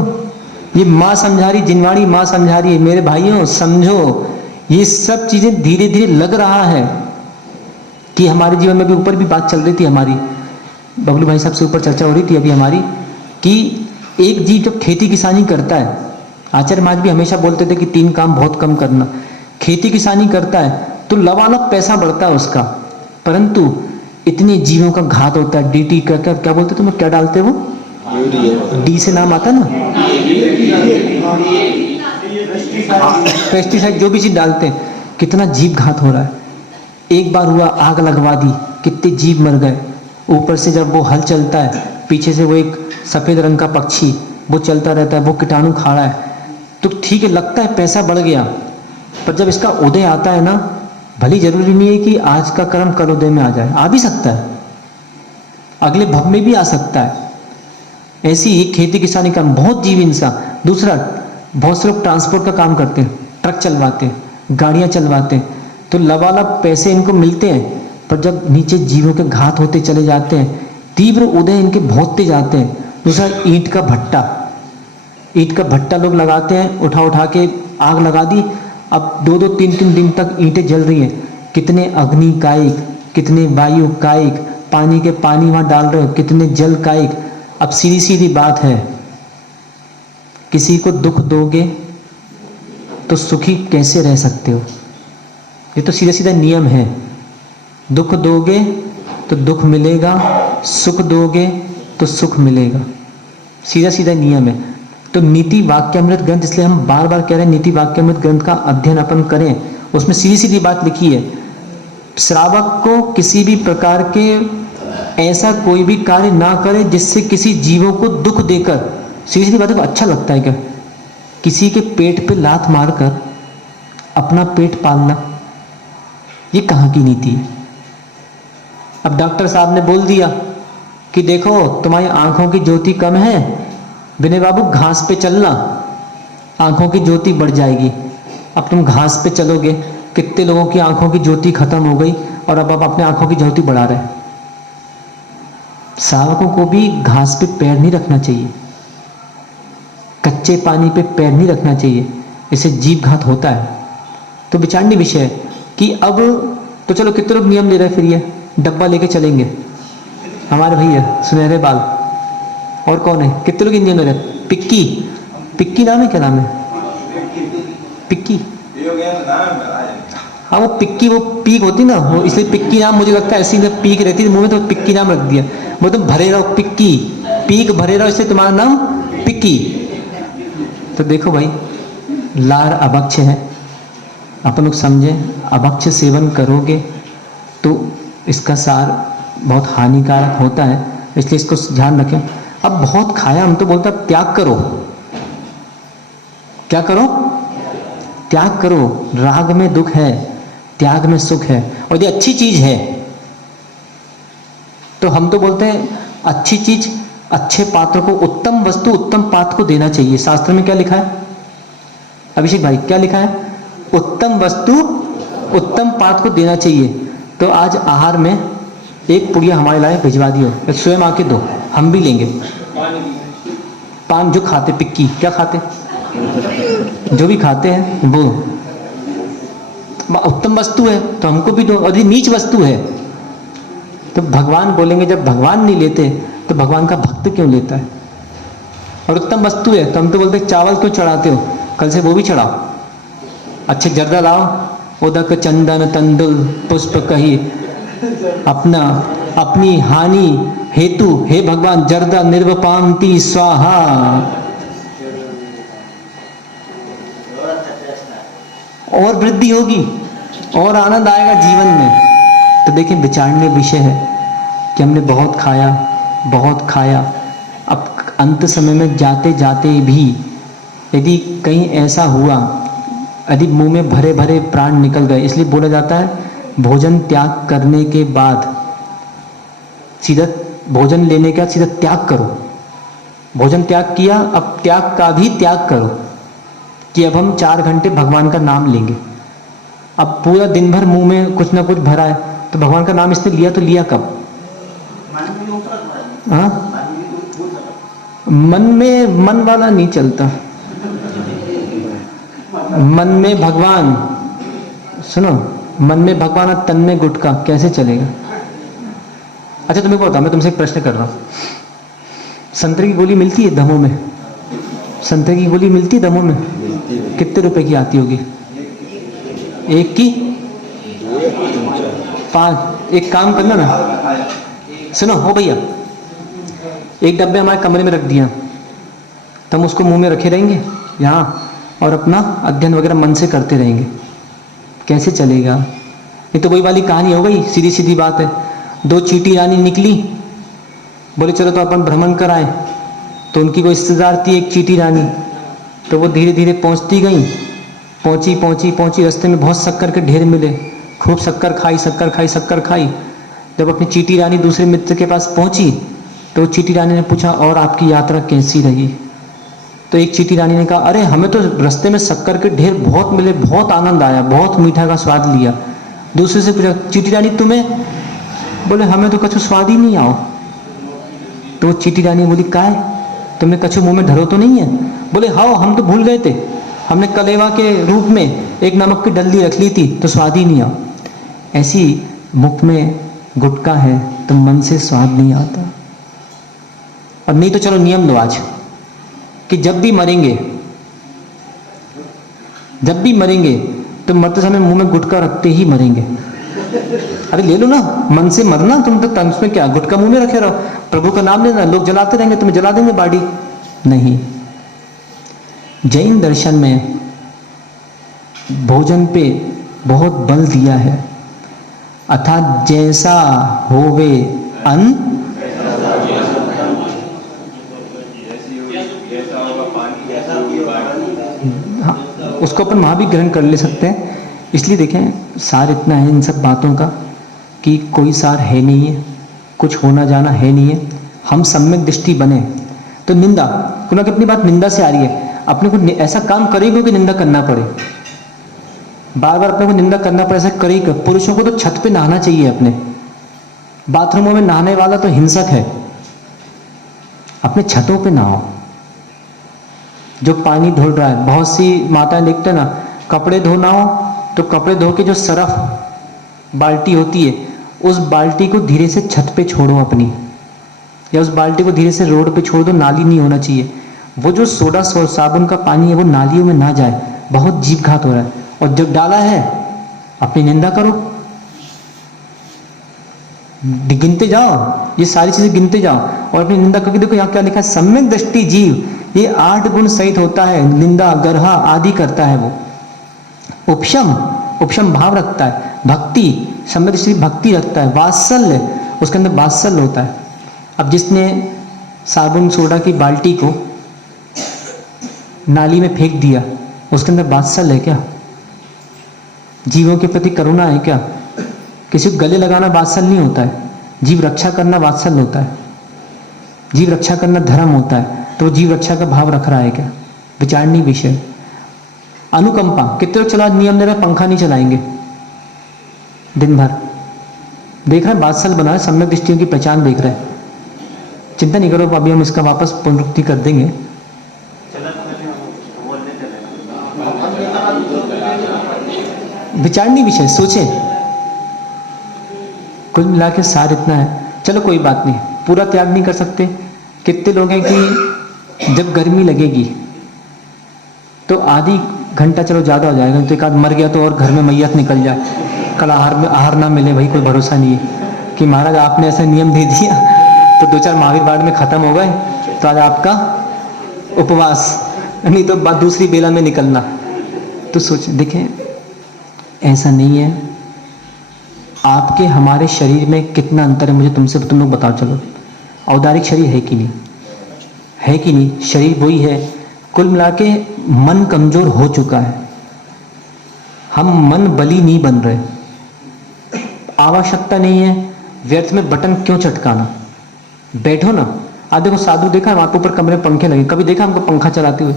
ये माँ समझा रही, जिनवाड़ी माँ समझा रही है। मेरे भाइयों समझो, ये सब चीजें धीरे धीरे लग रहा है कि हमारे जीवन में भी, ऊपर भी बात चल रही थी हमारी, बबलू भाई साहब से ऊपर चर्चा हो रही थी अभी हमारी, कि एक जीव जब खेती किसानी करता है, आचार्य महाराज भी हमेशा बोलते थे कि 3 काम बहुत कम करना। खेती किसानी करता है तो लबालब पैसा बढ़ता है उसका, परंतु इतने जीवों का घात होता है। डीटी का क्या बोलते तुम, क्या डालते हो, डी से नाम आता ना, पेस्टिसाइड, जो भी चीज डालते हैं, कितना जीव घात हो रहा है। एक बार हुआ आग लगवा दी, कितने जीव मर गए। ऊपर से जब वो हल चलता है, पीछे से वो एक सफेद रंग का पक्षी वो चलता रहता है, वो कीटाणु खा रहा है, तो ठीक है लगता है पैसा बढ़ गया, पर जब इसका उदय आता है ना, भली जरूरी नहीं है कि आज का कर्म कल उदय में आ जाए, आ भी सकता है, अगले भव में भी आ सकता है। ऐसी ही खेती किसानी का बहुत जीव इंसान। दूसरा, बहुत से लोग ट्रांसपोर्ट का काम करते हैं, ट्रक चलवाते हैं, गाड़ियां चलवाते हैं, तो लबालब पैसे इनको मिलते हैं, पर जब नीचे जीवों के घात होते चले जाते हैं, तीव्र उदय इनके भोगते जाते हैं। दूसरा, ईंट का भट्टा लोग लगाते हैं, उठा के आग लगा दी, अब 2-2, 3-3 दिन तक ईंटें जल रही हैं, कितने अग्नि कायिक, कितने वायु कायिक, पानी के पानी वहां डाल रहे हो, कितने जल कायिक। अब सीधी सीधी बात है, किसी को दुख दोगे तो सुखी कैसे रह सकते हो, ये तो सीधा सीधा नियम है। दुख दोगे तो दुख मिलेगा, सुख दोगे तो सुख मिलेगा, सीधा सीधा नियम है। तो नीति वाक्यामृत ग्रंथ, इसलिए हम बार बार कह रहे हैं नीति वाक्यामृत ग्रंथ का अध्ययन अपन करें, उसमें सीधी सीधी बात लिखी है, श्रावक को किसी भी प्रकार के ऐसा कोई भी कार्य ना करे जिससे किसी जीवों को दुख देकर, सीधी सीधी बात है, अच्छा लगता है क्या, किसी के पेट पे लात मारकर अपना पेट पालना, ये कहाँ की नीति है। अब डॉक्टर साहब ने बोल दिया कि देखो तुम्हारी आंखों की ज्योति कम है, विनय बाबू घास पे चलना, आंखों की ज्योति बढ़ जाएगी। अब तुम घास पे चलोगे, कितने लोगों की आंखों की ज्योति खत्म हो गई और अब आप अपने आंखों की ज्योति बढ़ा रहे। सावकों को भी घास पे पैर नहीं रखना चाहिए, कच्चे पानी पे पैर नहीं रखना चाहिए, इससे जीव घात होता है। तो विचारणीय विषय है कि अब तो चलो कितने लोग नियम ले रहे, फिर ये डब्बा लेके चलेंगे, हमारे भैया सुनहरे बाल, और कौन है, कितने लोग इंडियन हो रहे, पिक्की नाम है, क्या नाम है, पिक्की, हाँ वो पिक्की, वो पीक होती ना, वो इसलिए पिक्की नाम, मुझे लगता है ऐसी पीक रहती है मुंह में तो पिक्की नाम रख दिया। वो तुम भरे रहो पिक्की, पीक भरे रहो, इसलिए तुम्हारा नाम पिक्की। तो देखो भाई, लार अभक्ष है, अपन लोग समझे, अभक्ष सेवन करोगे तो इसका सार बहुत हानिकारक होता है, इसलिए इसको ध्यान रखें। अब बहुत खाया, हम तो बोलता त्याग करो, क्या करो, त्याग करो। राग में दुख है, त्याग में सुख है, और ये अच्छी चीज है तो हम तो बोलते हैं अच्छी चीज अच्छे पात्र को, उत्तम वस्तु उत्तम पात्र को देना चाहिए। शास्त्र में क्या लिखा है अभिषेक भाई, क्या लिखा है, उत्तम वस्तु उत्तम पात्र को देना चाहिए। तो आज आहार में एक पुड़िया हमारे लाए भिजवा दियो, स्वयं आके दो, हम भी लेंगे। पान जो खाते, पिक्की क्या खाते, जो भी खाते हैं वो उत्तम वस्तु है तो हमको भी दो, और यदि नीच वस्तु है तो भगवान बोलेंगे, जब भगवान नहीं लेते तो भगवान का भक्त क्यों लेता है। और उत्तम वस्तु है तो हम तो बोलते चावल क्यों चढ़ाते हो, कल से वो भी चढ़ाओ, अच्छे जर्दा लाओ, उदक चंदन तंदुल पुष्प कही, अपना अपनी हानि हेतु हे भगवान जर्दा निर्वपांति स्वाहा। और वृद्धि होगी और आनंद आएगा जीवन में। तो देखिए विचारणीय विषय है कि हमने बहुत खाया, अब अंत समय में जाते जाते भी यदि कहीं ऐसा हुआ, यदि मुंह में भरे भरे प्राण निकल गए, इसलिए बोला जाता है भोजन त्याग करने के बाद सीधा भोजन लेने का सीधा त्याग करो। भोजन त्याग किया, अब त्याग का भी त्याग करो कि अब हम 4 घंटे भगवान का नाम लेंगे। अब पूरा दिन भर मुंह में कुछ ना कुछ भरा है, तो भगवान का नाम इसने लिया तो लिया कब? हाँ, मन में मन वाला नहीं चलता, मन में भगवान, सुनो, मन में भगवान और तन में गुटखा कैसे चलेगा? अच्छा तुम्हें को बताओ, मैं तुमसे एक प्रश्न कर रहा हूँ, संतरे की गोली मिलती है दमों में? संतरे की गोली मिलती है दमों में? कितने रुपए की आती होगी? एक की 5। एक काम करना ना, सुनो हो भैया, एक डब्बे हमारे कमरे में रख दिया, तो हम उसको मुंह में रखे रहेंगे यहाँ और अपना अध्ययन वगैरह मन से करते रहेंगे, कैसे चलेगा? ये तो वही वाली कहानी हो गई, सीधी सीधी बात है। 2 चींटी रानी निकली, बोले चलो तो अपन भ्रमण कराएं, तो उनकी कोई रिश्तेदार थी एक चींटी रानी, तो वो धीरे धीरे पहुंचती गई, पहुंची, रास्ते में बहुत शक्कर के ढेर मिले, खूब शक्कर खाई। जब अपनी चींटी रानी दूसरे मित्र के पास पहुंची, तो चींटी रानी ने पूछा और आपकी यात्रा कैसी रही? तो एक चींटी रानी ने कहा, अरे हमें तो रास्ते में शक्कर के ढेर बहुत मिले, बहुत आनंद आया, बहुत मीठा का स्वाद लिया। दूसरे से पूछा, चींटी रानी तुम्हें? बोले हमें तो कछु स्वाद ही नहीं आओ। तो चींटी रानी बोली, काय तुमने कछु मुंह में धरो तो नहीं है? बोले हाँ, हम तो भूल गए थे, हमने कलेवा के रूप में एक नमक की डल्ली रख ली थी, तो स्वाद ही नहीं आओ। ऐसी मुख में गुटखा है तो मन से स्वाद नहीं आता। और नहीं तो चलो नियम दो आज कि जब भी मरेंगे तो मरते समय मुंह में गुटखा रखते ही मरेंगे। अरे ले लो ना, मन से मरना, तुम तो तंग में क्या गुटखा मुंह में रखे रहो, प्रभु का नाम लेना, लोग जलाते रहेंगे, तुम्हें जला देंगे बाड़ी। नहीं, जैन दर्शन में भोजन पे बहुत बल दिया है, अर्थात जैसा होवे अन्न हाँ, उसको अपन वहाँ भी ग्रहण कर ले सकते हैं। इसलिए देखें, सार इतना है इन सब बातों का कि कोई सार है नहीं है, कुछ होना जाना है नहीं है। हम सम्यक दृष्टि बने तो निंदा, कुना की अपनी बात निंदा से आ रही है, अपने को ऐसा काम करेगा कि निंदा करना पड़े, बार बार अपने को निंदा करना पड़े, ऐसा करेगा। पुरुषों को तो छत पे नहाना चाहिए, अपने बाथरूमों में नहाने वाला तो हिंसक है, अपने छतों पे नहाओ। जो पानी धुल रहा है, बहुत सी माताएं देखते ना, कपड़े धोना हो तो कपड़े धो के जो सरफ बाल्टी होती है, उस बाल्टी को धीरे से छत पे छोड़ो अपनी, या उस बाल्टी को धीरे से रोड पे छोड़ दो, नाली नहीं होना चाहिए। वो जो सोडा साबुन का पानी है वो नालियों में ना जाए, बहुत जीव घात हो रहा है। और जब डाला है अपनी निंदा करो, गिनते जाओ, ये सारी चीजें गिनते जाओ और अपनी निंदा करके देखो यहाँ क्या लिखा है, सम्यक दृष्टि जीव ये 8 गुण सहित होता है, निंदा गर्हा आदि करता है वो। उपशम भाव रखता है, भक्ति सम्यक दृष्टि भक्ति रखता है, वात्सल्य उसके अंदर वात्सल्य होता है। अब जिसने साबुन सोडा की बाल्टी को नाली में फेंक दिया, उसके अंदर वात्सल्य है क्या? जीवों के प्रति करुणा है क्या? किसी को गले लगाना वात्सल्य नहीं होता है, जीव रक्षा करना वात्सल्य होता है, जीव रक्षा करना धर्म होता है। तो जीव रक्षा का भाव रख रहा है क्या? विचारणीय विषय। अनुकंपा, कितने लोग चला नियम दे रहे, पंखा नहीं चलाएंगे दिन भर, देख रहे हैं वात्सल्य बना है, सम्यक दृष्टियों की पहचान देख रहे हैं। चिंता नहीं करो, अभी हम इसका वापस पुनरुक्ति कर देंगे। विचारणीय विषय, सोचे। कुल मिला के सार इतना है। चलो कोई बात नहीं, पूरा त्याग नहीं कर सकते। कितने लोग हैं कि जब गर्मी लगेगी तो आधी घंटा चलो ज़्यादा हो जाएगा, तो एक आध मर गया तो और घर में मैयत निकल जाए, कल आहार ना मिले, भाई कोई भरोसा नहीं है कि महाराज आपने ऐसा नियम दे दिया तो 2-4 महावीर वार्ड में ख़त्म हो गए तो आज आपका उपवास, नहीं तो बात दूसरी बेला में निकलना। तो सोच देखें, ऐसा नहीं है। आपके हमारे शरीर में कितना अंतर है मुझे तुम लोग बताओ। चलो, औदारिक शरीर है कि नहीं, है कि नहीं? शरीर वही है। कुल मिला के मन कमजोर हो चुका है, हम मन बली नहीं बन रहे। आवश्यकता नहीं है व्यर्थ में बटन क्यों चटकाना, बैठो ना। आज देखो साधु देखा, वहां पे ऊपर कमरे में पंखे लगे, कभी देखा हमको पंखा चलाते हुए?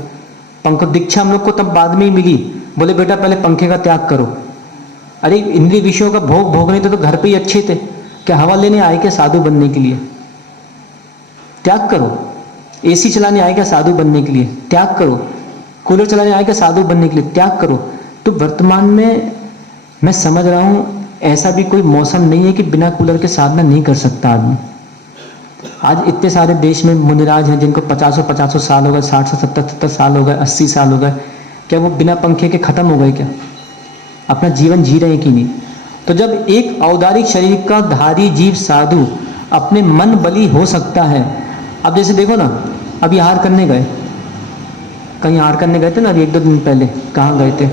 पंखा दीक्षा हम लोग को तब बाद में ही मिली, बोले बेटा पहले पंखे का त्याग करो। अरे इंद्रिय विषयों का भोग भोगने थे तो घर पे ही अच्छे थे, क्या हवा लेने आए क्या साधु बनने के लिए? त्याग करो। एसी चलाने आए क्या साधु बनने के लिए? त्याग करो। कूलर चलाने आए क्या साधु बनने के लिए? त्याग करो। तो वर्तमान में मैं समझ रहा हूं ऐसा भी कोई मौसम नहीं है कि बिना कूलर के साधना नहीं कर सकता आदमी। आज इतने सारे देश में मुनिराज हैं जिनको 50 साल हो गए, 60 से 70 साल हो गए, 80 साल हो गए, क्या वो बिना पंखे के खत्म हो गए क्या? अपना जीवन जी रहे हैं कि नहीं? तो जब एक औदारिक शरीर का धारी जीव साधु अपने मन बली हो सकता है। अब जैसे देखो ना, अभी आहार करने गए, कहीं आहार करने गए थे ना, अभी 1-2 दिन पहले, कहाँ गए थे?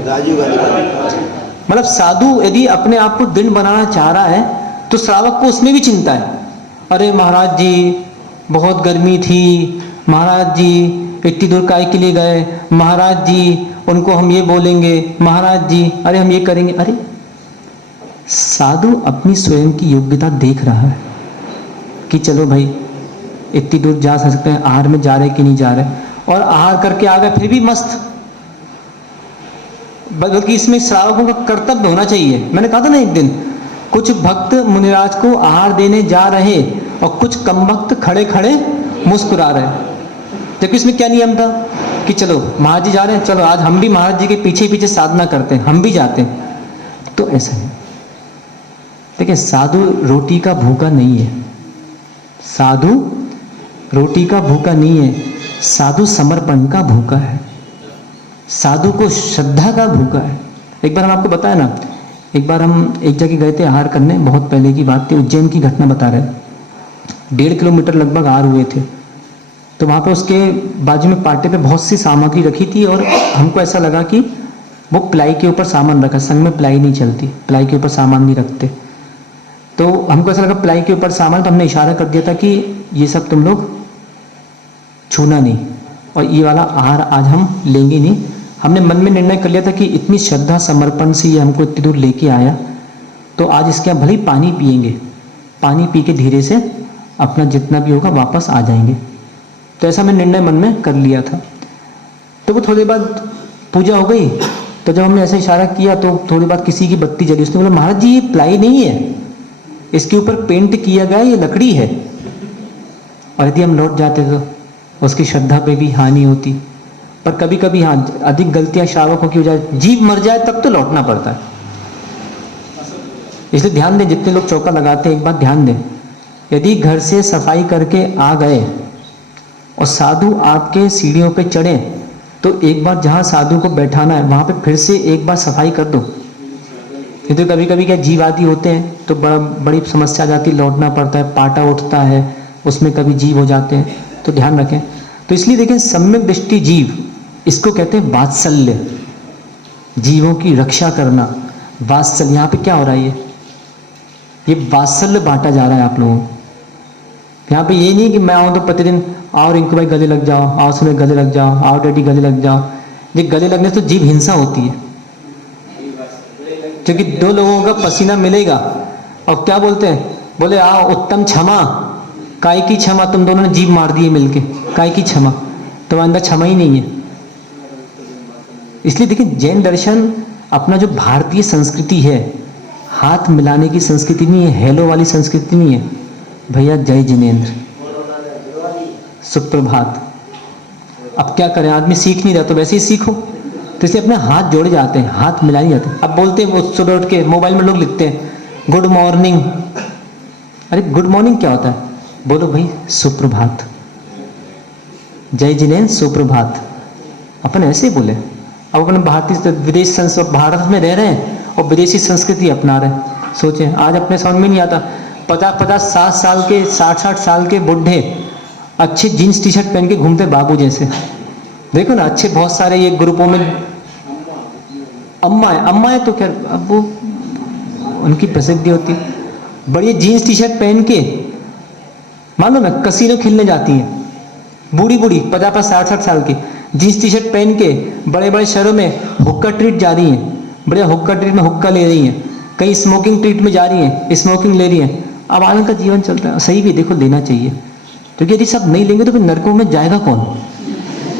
मतलब साधु यदि अपने आप को दृढ़ बनाना चाह रहा है तो श्रावक को उसमें भी चिंता है। अरे महाराज जी बहुत गर्मी थी, महाराज जी इतनी दूर काय के लिए गए, महाराज जी उनको हम ये बोलेंगे, महाराज जी अरे हम ये करेंगे। अरे साधु अपनी स्वयं की योग्यता देख रहा है कि चलो भाई इतनी दूर जा सकते हैं, आहार में जा रहे कि नहीं जा रहे, और आहार करके आ गए फिर भी मस्त। बल्कि इसमें श्रावकों का कर्तव्य होना चाहिए। मैंने कहा था ना एक दिन, कुछ भक्त मुनिराज को आहार देने जा रहे और कुछ कम भक्त खड़े खड़े मुस्कुरा रहे, जबकि इसमें क्या नियम था कि चलो महाराज जी जा रहे हैं, चलो आज हम भी महाराज जी के पीछे पीछे साधना करते हैं, हम भी जाते हैं। तो ऐसा नहीं। देखिए साधु रोटी का भूखा नहीं है, साधु रोटी का भूखा नहीं है, साधु समर्पण का भूखा है, साधु को श्रद्धा का भूखा है। एक बार हम आपको बताया ना, एक बार हम एक जगह गए थे आहार करने, बहुत पहले की बात थी, उज्जैन की घटना बता रहे। 1.5 किलोमीटर लगभग आहार हुए थे, तो वहाँ पे उसके बाजू में पाटे पे बहुत सी सामग्री रखी थी और हमको ऐसा लगा कि वो प्लाई के ऊपर सामान रखा। संग में प्लाई नहीं चलती, प्लाई के ऊपर सामान नहीं रखते। तो हमको ऐसा लगा प्लाई के ऊपर सामान, तो हमने इशारा कर दिया था कि ये सब तुम लोग छूना नहीं और ये वाला आहार आज हम लेंगे नहीं। हमने मन में निर्णय कर लिया था कि इतनी श्रद्धा समर्पण से ये हमको इतनी दूर लेके आया, तो आज इसके भले ही पानी पिएंगे, पानी पी के धीरे से अपना जितना भी होगा वापस आ जाएंगे। तो ऐसा मैं निर्णय मन में कर लिया था। तो वो थोड़ी बाद पूजा हो गई, तो जब हमने ऐसा इशारा किया तो थोड़ी बाद किसी की बत्ती जली। उसने बोला महाराज जी ये प्लाई नहीं है, इसके ऊपर पेंट किया गया, ये लकड़ी है। और यदि हम लौट जाते तो उसकी श्रद्धा पे भी हानि होती। पर कभी कभी हाँ, अधिक गलतियां श्रावकों की हो जाए, जीव मर जाए तब तो लौटना पड़ता है। इसलिए ध्यान दें, जितने लोग चौका लगाते हैं एक बात ध्यान दें, यदि घर से सफाई करके आ गए और साधु आपके सीढ़ियों पे चढ़े तो एक बार जहाँ साधु को बैठाना है वहाँ पे फिर से एक बार सफाई कर दो। नहीं तो कभी कभी क्या जीव आदि होते हैं तो बड़ी समस्या आ जाती, लौटना पड़ता है, पाटा उठता है, उसमें कभी जीव हो जाते हैं, तो ध्यान रखें। तो इसलिए देखें सम्यक दृष्टि जीव, इसको कहते हैं वात्सल्य, जीवों की रक्षा करना, वात्सल्य। यहाँ पे क्या हो रहा है, ये वात्सल्य बांटा जा रहा है आप लोगों को। यहाँ पे ये नहीं कि मैं आऊँ तो प्रतिदिन आओ रिंकू भाई गले लग जाओ, आओ सुने गले लग जाओ, आओ डैडी गले लग जाओ। ये गले लगने से तो जीव हिंसा होती है, क्योंकि 2 लोगों का पसीना मिलेगा और क्या बोलते हैं, बोले आओ उत्तम क्षमा, काय की क्षमा, तुम दोनों ने जीव मार दिए मिलके, काय की क्षमा, तुम्हारे अंदर क्षमा ही नहीं है। इसलिए देखिए जैन दर्शन अपना जो भारतीय संस्कृति है, हाथ मिलाने की संस्कृति नहीं है, हेलो वाली संस्कृति नहीं है भैया। जय जिनेंद्र, सुप्रभात। अब क्या करें, आदमी सीख नहीं रहा तो वैसे ही सीखो। तो इसलिए अपने हाथ जोड़े जाते हैं, हाथ मिलाए जाते हैं। अब बोलते हैं वो सुबह उठ के मोबाइल में लोग लिखते हैं गुड मॉर्निंग। अरे गुड मॉर्निंग क्या होता है, बोलो भाई सुप्रभात, जय जिनेंद्र सुप्रभात। अपन ऐसे ही बोले, अब अपने भारतीय विदेश भारत में रह रहे हैं और विदेशी संस्कृति अपना रहे हैं। सोचें, आज अपने समझ में नहीं आता 50-50, 60 साल के, 60-60 साल के बुढ़े अच्छे जीन्स टी शर्ट पहन के घूमते बाबू जैसे। देखो ना, अच्छे बहुत सारे ये ग्रुपों में अम्मा है तो क्या, अब वो उनकी प्रसिद्धि होती है। बड़ी जीन्स टी शर्ट पहन के मालूम है कसीनो खेलने जाती हैं, बूढ़ी 50-50, 60-60 साल की जीन्स टी शर्ट पहन के बड़े बड़े शहरों में हुक्का ट्रीट जा रही हैं, बढ़िया हुक्का ट्रीट में हुक्का ले रही हैं, कहीं स्मोकिंग ट्रीट में जा रही हैं, स्मोकिंग ले रही हैं। अब आनंद का जीवन चलता है, सही भी देखो लेना चाहिए, क्योंकि यदि सब नहीं लेंगे तो फिर नरकों में जाएगा कौन,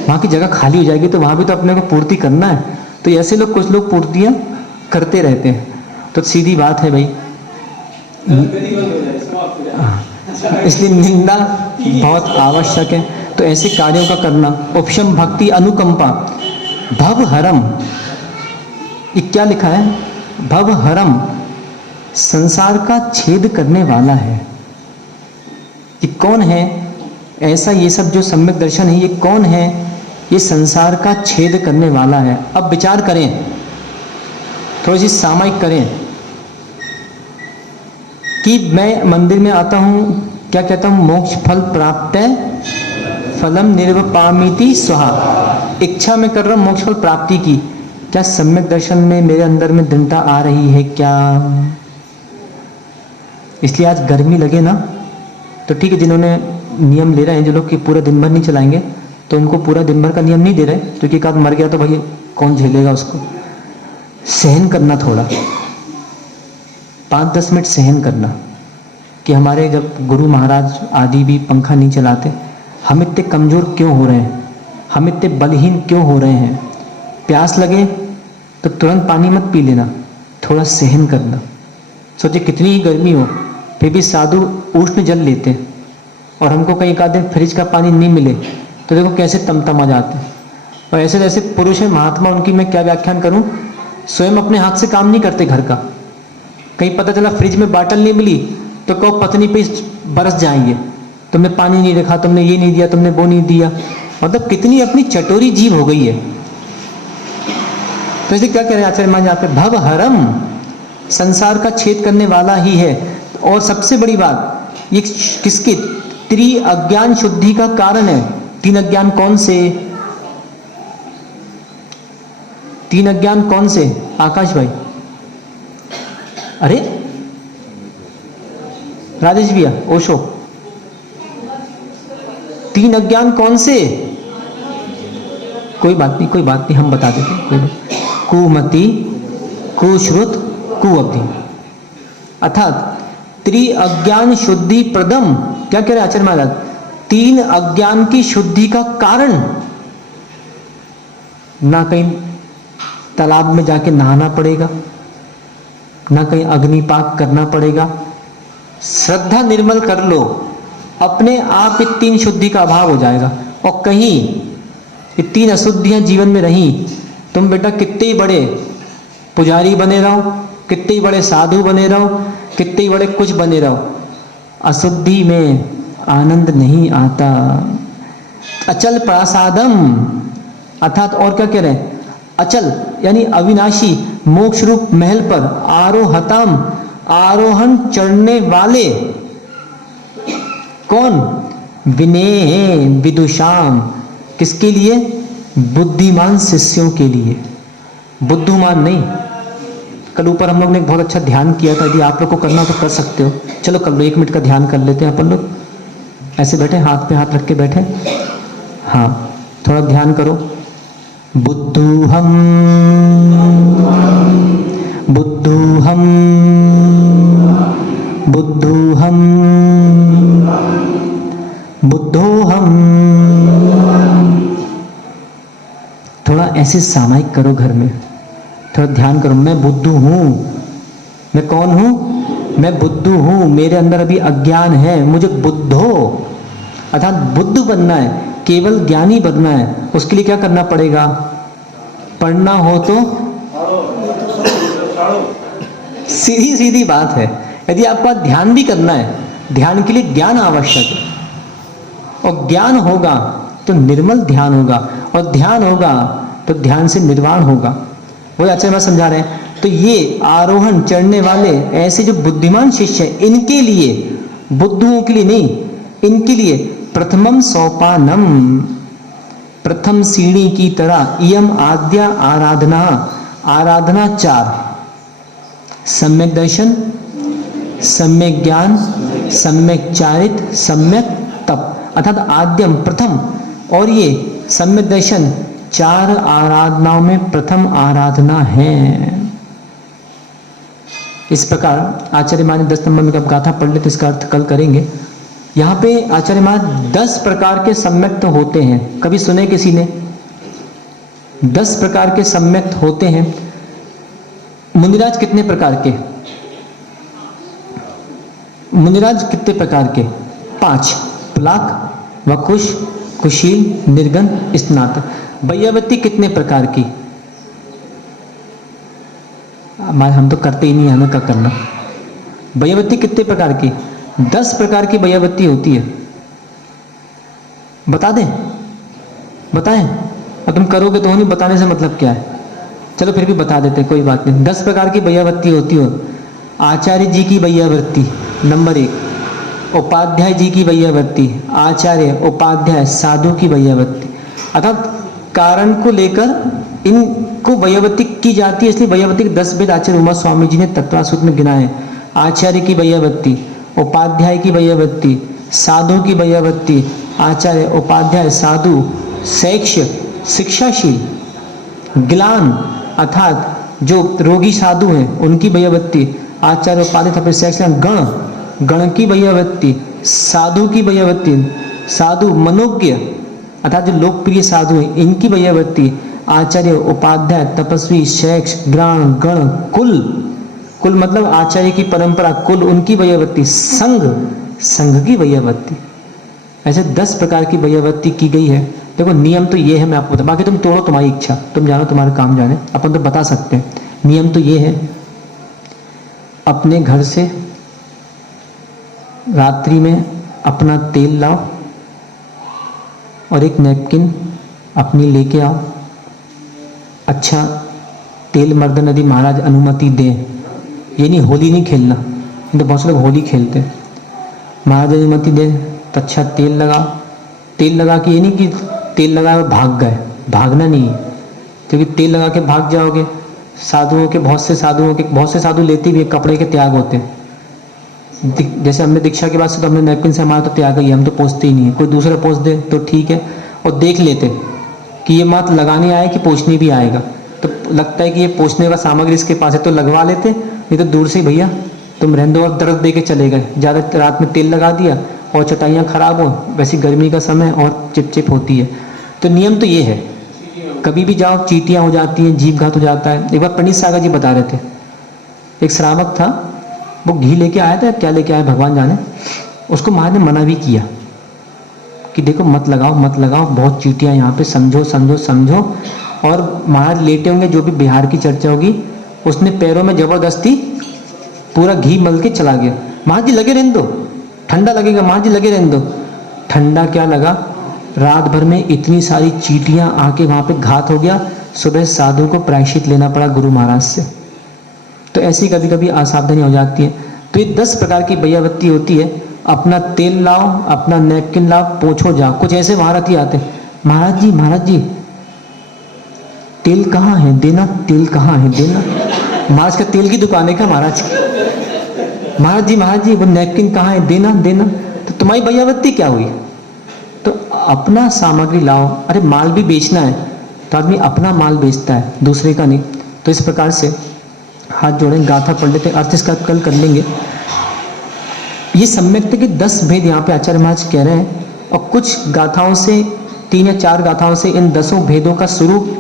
वहाँ की जगह खाली हो जाएगी, तो वहाँ भी तो अपने को पूर्ति करना है। तो ऐसे लोग, कुछ लोग पूर्तियाँ करते रहते हैं। तो सीधी बात है भाई, इसलिए निंदा बहुत आवश्यक है। तो ऐसे कार्यों का करना, उपशम भक्ति अनुकंपा, भवहरम, ये क्या लिखा है, भवहरम, संसार का छेद करने वाला है। ये कौन है ऐसा, ये सब जो सम्यक दर्शन है, ये कौन है, ये संसार का छेद करने वाला है। अब विचार करें, थोड़ी सी सामायिक करें कि मैं मंदिर में आता हूँ, क्या कहता हूँ, मोक्ष फल प्राप्त है, फलम निर्वपामीति स्वाहा, इच्छा में कर रहा हूँ मोक्ष फल प्राप्ति की। क्या सम्यक दर्शन में मेरे अंदर में दृढ़ता आ रही है क्या? इसलिए आज गर्मी लगे ना तो ठीक है, जिन्होंने नियम ले रहे हैं, जो लोग कि पूरा दिन भर नहीं चलाएंगे, तो उनको पूरा दिन भर का नियम नहीं दे रहे, क्योंकि एक आध मर गया तो भाई कौन झेलेगा उसको। सहन करना, थोड़ा 5-10 मिनट सहन करना, कि हमारे जब गुरु महाराज आदि भी पंखा नहीं चलाते, हम इतने कमज़ोर क्यों हो रहे हैं, हम इतने बलहीन क्यों हो रहे हैं। प्यास लगे तो तुरंत पानी मत पी लेना, थोड़ा सहन करना। सोचिए कितनी ही गर्मी हो, फिर भी साधु उष्ण जल लेते, और हमको कहीं एक आध दिन फ्रिज का पानी नहीं मिले तो देखो कैसे तमतमा जाते हैं। और ऐसे जैसे पुरुष है महात्मा, उनकी मैं क्या व्याख्यान करूं, स्वयं अपने हाथ से काम नहीं करते घर का। कहीं पता चला फ्रिज में बाटल नहीं मिली तो कहो पत्नी पे बरस जाएंगे, तुमने पानी नहीं रखा, तुमने ये नहीं दिया, तुमने वो नहीं दिया। मतलब कितनी अपनी चटोरी जीव हो गई है। तो इसलिए क्या कह रहे हैं आचार्य महाराज यहाँ पे, भवहरम, संसार का छेद करने वाला ही है। और सबसे बड़ी बात, ये किसके, त्रि अज्ञान शुद्धि का कारण है। 3 अज्ञान कौन से, 3 अज्ञान कौन से, आकाश भाई, अरे राजेश भैया, ओशो, 3 अज्ञान कौन से, कोई बात नहीं, कोई बात नहीं, हम बता देते। कुमति, कुश्रुत, कुअब्धि, अर्थात त्रि अज्ञान शुद्धि प्रदम। क्या कह रहे आचार्य महाराज, 3 अज्ञान की शुद्धि का कारण। ना कहीं तालाब में जाके नहाना पड़ेगा, ना कहीं अग्निपाक करना पड़ेगा, श्रद्धा निर्मल कर लो, अपने आप ये 3 शुद्धि का अभाव हो जाएगा। और कहीं ये 3 अशुद्धियां जीवन में रही, तुम बेटा कितने ही बड़े पुजारी बने रहो, कितने ही बड़े साधु बने रहो, कितने ही बड़े कुछ बने रहो, अशुद्धि में आनंद नहीं आता। अचल प्रासादम, अर्थात और क्या कह रहे हैं, अचल यानी अविनाशी मोक्ष रूप महल पर आरोहताम, आरोहण चढ़ने वाले कौन, विनेय विदुषाम, किसके लिए, बुद्धिमान शिष्यों के लिए, बुद्धुमान नहीं। कल ऊपर हम लोग ने एक बहुत अच्छा ध्यान किया था, यदि आप लोग को करना तो कर सकते हो। चलो कर लो, 1 मिनट का ध्यान कर लेते हैं अपन लोग। ऐसे बैठे, हाथ पे हाथ रख के बैठे, हाँ थोड़ा ध्यान करो। बुद्धूहम बुद्धूहम बुद्धूहम बुद्धोहम। थोड़ा ऐसे सामायिक करो घर में, थोड़ा ध्यान करो। मैं बुद्धू हूँ, मैं कौन हूँ, मैं बुद्धू हूँ, मेरे अंदर अभी अज्ञान है, मुझे बुद्धो अर्थात बुद्ध बनना है, केवल ज्ञानी बनना है। उसके लिए क्या करना पड़ेगा, पढ़ना हो तो सीधी सीधी बात है। यदि आपको ध्यान भी करना है, ध्यान के लिए ज्ञान आवश्यक है, और ज्ञान होगा तो निर्मल ध्यान होगा, और ध्यान होगा तो ध्यान से निर्वाण होगा। वो आचार्य महाराज समझा रहे हैं। तो ये आरोहण चढ़ने वाले ऐसे जो बुद्धिमान शिष्य हैं, इनके लिए, बुद्धुओं के लिए नहीं, इनके लिए प्रथमम सोपानम, प्रथम सीढ़ी की तरह इयम आद्या आराधना, आराधना 4, सम्यक दर्शन, सम्यक ज्ञान, सम्यक चारित, सम्यक तप, अर्थात आद्यम प्रथम, और ये सम्यक दर्शन 4 आराधनाओं में प्रथम आराधना है। इस प्रकार आचार्य महाराज 10 नंबर में कब गाथा पढ़ ले तो इसका अर्थ कल करेंगे। यहाँ पे आचार्य महाराज 10 प्रकार के सम्यक्त होते हैं। कभी सुने किसी ने? 10 प्रकार के सम्यक्त होते हैं। मुनिराज कितने प्रकार के? मुनिराज कितने प्रकार के? 5, प्लाक, वकुश, कुशील, निर्गन, स्नातक। वैयावती कितने प्रकार की? हम तो करते ही नहीं, हमें क्या करना। वैयावती कितने प्रकार की? 10 प्रकार की वैयावती होती है। बता दें? बताएं? अब तुम करोगे तो नहीं, बताने से मतलब क्या है? चलो फिर भी बता देते, कोई बात नहीं। 10 प्रकार की वैयावती होती हो। आचार्य जी की वैयावृत्ति नंबर 1, उपाध्याय जी की वैयावृत्ति, आचार्य, उपाध्याय, साधु की वैयावृत्ति, अर्थात कारण को लेकर इनको वैयावृत्ति की जाती है। इसलिए वैयावृत्ति के 10 भेद आचार्य उमा स्वामी जी ने तत्व सूत्र में गिनाए। आचार्य की वैयावृत्ति, उपाध्याय की वैयावृत्ति, साधु की वैयावृत्ति, आचार्य, उपाध्याय, साधु, शैक्ष्य, शिक्षाशील, ग्लान अर्थात जो रोगी साधु हैं उनकी वैयावृत्ति, आचार्य, उपाध्याय, फिर शैक्ष्य, गण, गण की वैयावृत्ति, साधु की वैयावृत्ति, साधु मनोज्ञ अर्थात जो लोकप्रिय साधु हैं इनकी वैयावृत्ति, आचार्य, उपाध्याय, तपस्वी, शैक्ष, ग्राण, गण, कुल, कुल मतलब आचार्य की परंपरा, कुल उनकी वैयावृत्ति, संघ, संघ की वैयावृत्ति। ऐसे 10 प्रकार की वैयावृत्ति की गई है। देखो नियम तो ये है, मैं आपको बता, बाकी तुम तोड़ो तुम्हारी इच्छा, तुम जानो तुम्हारा काम जाने, अपन तो बता सकते हैं। नियम तो ये है, अपने घर से रात्रि में अपना तेल लाओ और एक नैपकिन अपनी लेके आओ। अच्छा तेल मर्दन यदि महाराज अनुमति दें, ये नहीं होली नहीं खेलना, तो बहुत से लोग होली खेलते हैं। महाराज अनुमति दें तो अच्छा तेल लगाओ। तेल लगा के ये नहीं कि तेल लगा और भाग गए, भागना नहीं है, क्योंकि तेल लगा के भाग जाओगे। साधुओं के बहुत से साधु लेते भी कपड़े के त्याग होते हैं। जैसे हमने दीक्षा के बाद से तो हमने नैपकिन से हमारा तो त्याग ही है, हम तो पोंछते ही नहीं है। कोई दूसरा पोंछ दे तो ठीक है, और देख लेते कि ये मात्र लगाने आए कि पोंछने भी आएगा, तो लगता है कि ये पोंछने का सामग्री इसके पास है तो लगवा लेते, नहीं तो दूर से भैया तुम रहने दो, और दर्द दे के चले गए। ज़्यादा रात में तेल लगा दिया और चटाइयाँ खराब हो, वैसी गर्मी का समय और चिपचिप होती है। तो नियम तो ये है, कभी भी जाओ चींटियाँ हो जाती हैं, जीभ घात हो जाता है। एक बार पंडित सागर जी बता रहे थे, एक श्रावक था, वो घी लेके आया था, क्या लेके आया भगवान जाने, उसको महाराज ने मना भी किया कि देखो मत लगाओ मत लगाओ, बहुत चींटियाँ यहाँ पे, समझो समझो समझो। और महाराज लेटे होंगे, जो भी बिहार की चर्चा होगी, उसने पैरों में जबरदस्ती पूरा घी मल के चला गया। महाराज जी लगे रहने दो, ठंडा लगेगा, महाराज जी लगे रहने दो। ठंडा क्या लगा, रात भर में इतनी सारी चींटियाँ आके वहाँ पे घात हो गया। सुबह साधु को प्रायश्चित लेना पड़ा गुरु महाराज से। तो ऐसी कभी कभी असावधानी हो जाती है। तो ये 10 प्रकार की वैयावृत्ति होती है। अपना तेल लाओ, अपना नैपकिन लाओ, पोंछो जाओ। कुछ ऐसे महारथी आते हैं, महाराज जी तेल कहाँ है देना, तेल कहाँ है देना। महाराज का तेल की दुकान है क्या महाराज की? महाराज जी वो नैपकिन कहाँ है देना देना। तो तुम्हारी वैयावृत्ति क्या हुई? तो अपना सामग्री लाओ। अरे माल भी बेचना है तो आदमी अपना माल बेचता है, दूसरे का नहीं। तो इस प्रकार से हाथ जोड़ें, गाथा पढ़ लेते, अर्थ इसका कल कर लेंगे। ये सम्यक्त के 10 भेद यहाँ पे आचार्य महाराज कह रहे हैं, और कुछ गाथाओं से, 3 या 4 गाथाओं से इन 10 भेदों का स्वरूप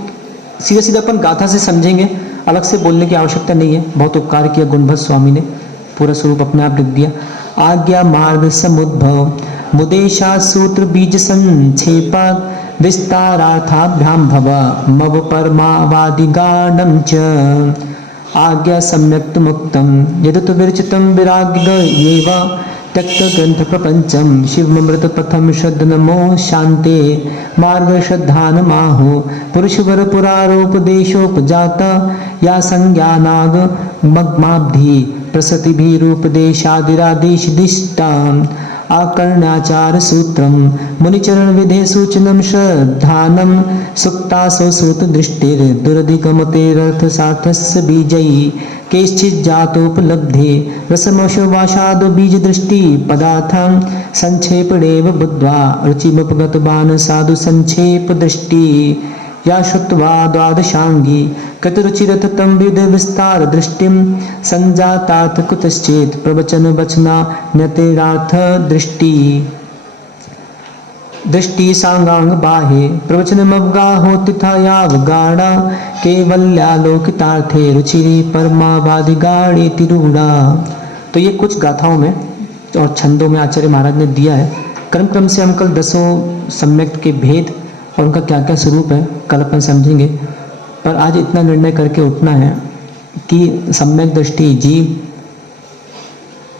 सीधा सीधा अपन गाथा से समझेंगे, अलग से बोलने की आवश्यकता नहीं है। बहुत उपकार किया गुणभद्र स्वामी ने, पूरा स्वरूप अपने आप लिख दिया। आज्ञा मार्ग समुद्भव मुदेशा सूत्र बीज संक्षेपा विस्तारार्थाभ्याम भव मव परमावादिगानम च आज्ञा सम्यक्त मुक्तम यदत विरचितम विराग एव त्यक्त ग्रंथ प्रपंचम शिवमृत पथम श्रद्ध नमो शांते मार्ग श्रद्धा नमाहो पुरुषवर पुरारोपदेशोपजाता या संज्ञानाग मग्माब्धि प्रसतिभिरूपदेशादिरादेश दिष्टाम आकर्णाचार सूत्रम मुनिचरण विधे सूचनम श्रद्धानम सुक्तासो सूत दृष्टिर दुरधिगमतेरर्थ सार्थस्य बीजयी केश्चित् जातोपलब्धे रसमोशो वाशादो बीज दृष्टि पदार्थं संक्षेपणेव बुद्ध्वा रुचिमुपगतवान् साधु संक्षेप दृष्टि या श्रुत्वा द्वादशांगी कतरुचिरथ तम विद विस्तार दृष्टिम संजातात् कुतश्चेत् प्रवचन वचना न्यतेरार्थ दृष्टि दृष्टि सांगांग बाहे प्रवचनमवगाहो तिथा यावगाढ़ा केवल्यालोकितार्थे रुचिरी परमावादिगाढ़े तिरूढ़ा। तो ये कुछ गाथाओं में और छंदों में आचार्य महाराज ने दिया है। क्रम क्रम से हम कल 10 सम्यक के भेद और उनका क्या क्या स्वरूप है कल अपन समझेंगे, पर आज इतना निर्णय करके उठना है कि सम्यक दृष्टि जीव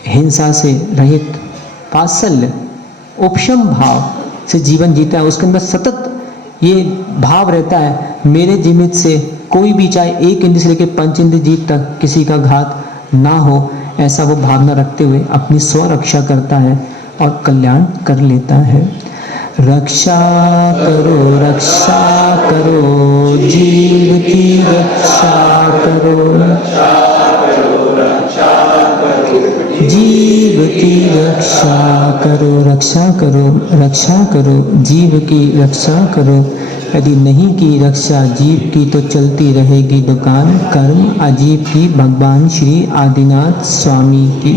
हिंसा से रहित वात्सल्य उपशम भाव से जीवन जीता है। उसके अंदर सतत ये भाव रहता है मेरे जीवित से कोई भी चाहे 1 इंद्र से लेकर 5 इंद्र जीव तक किसी का घात ना हो, ऐसा वो भावना रखते हुए अपनी स्वरक्षा करता है और कल्याण कर लेता है। रक्षा करो जीव की रक्षा करो, जीव की रक्षा करो जीव की रक्षा करो। यदि नहीं की रक्षा जीव की तो चलती रहेगी दुकान कर्म अजीब की। भगवान श्री आदिनाथ स्वामी की।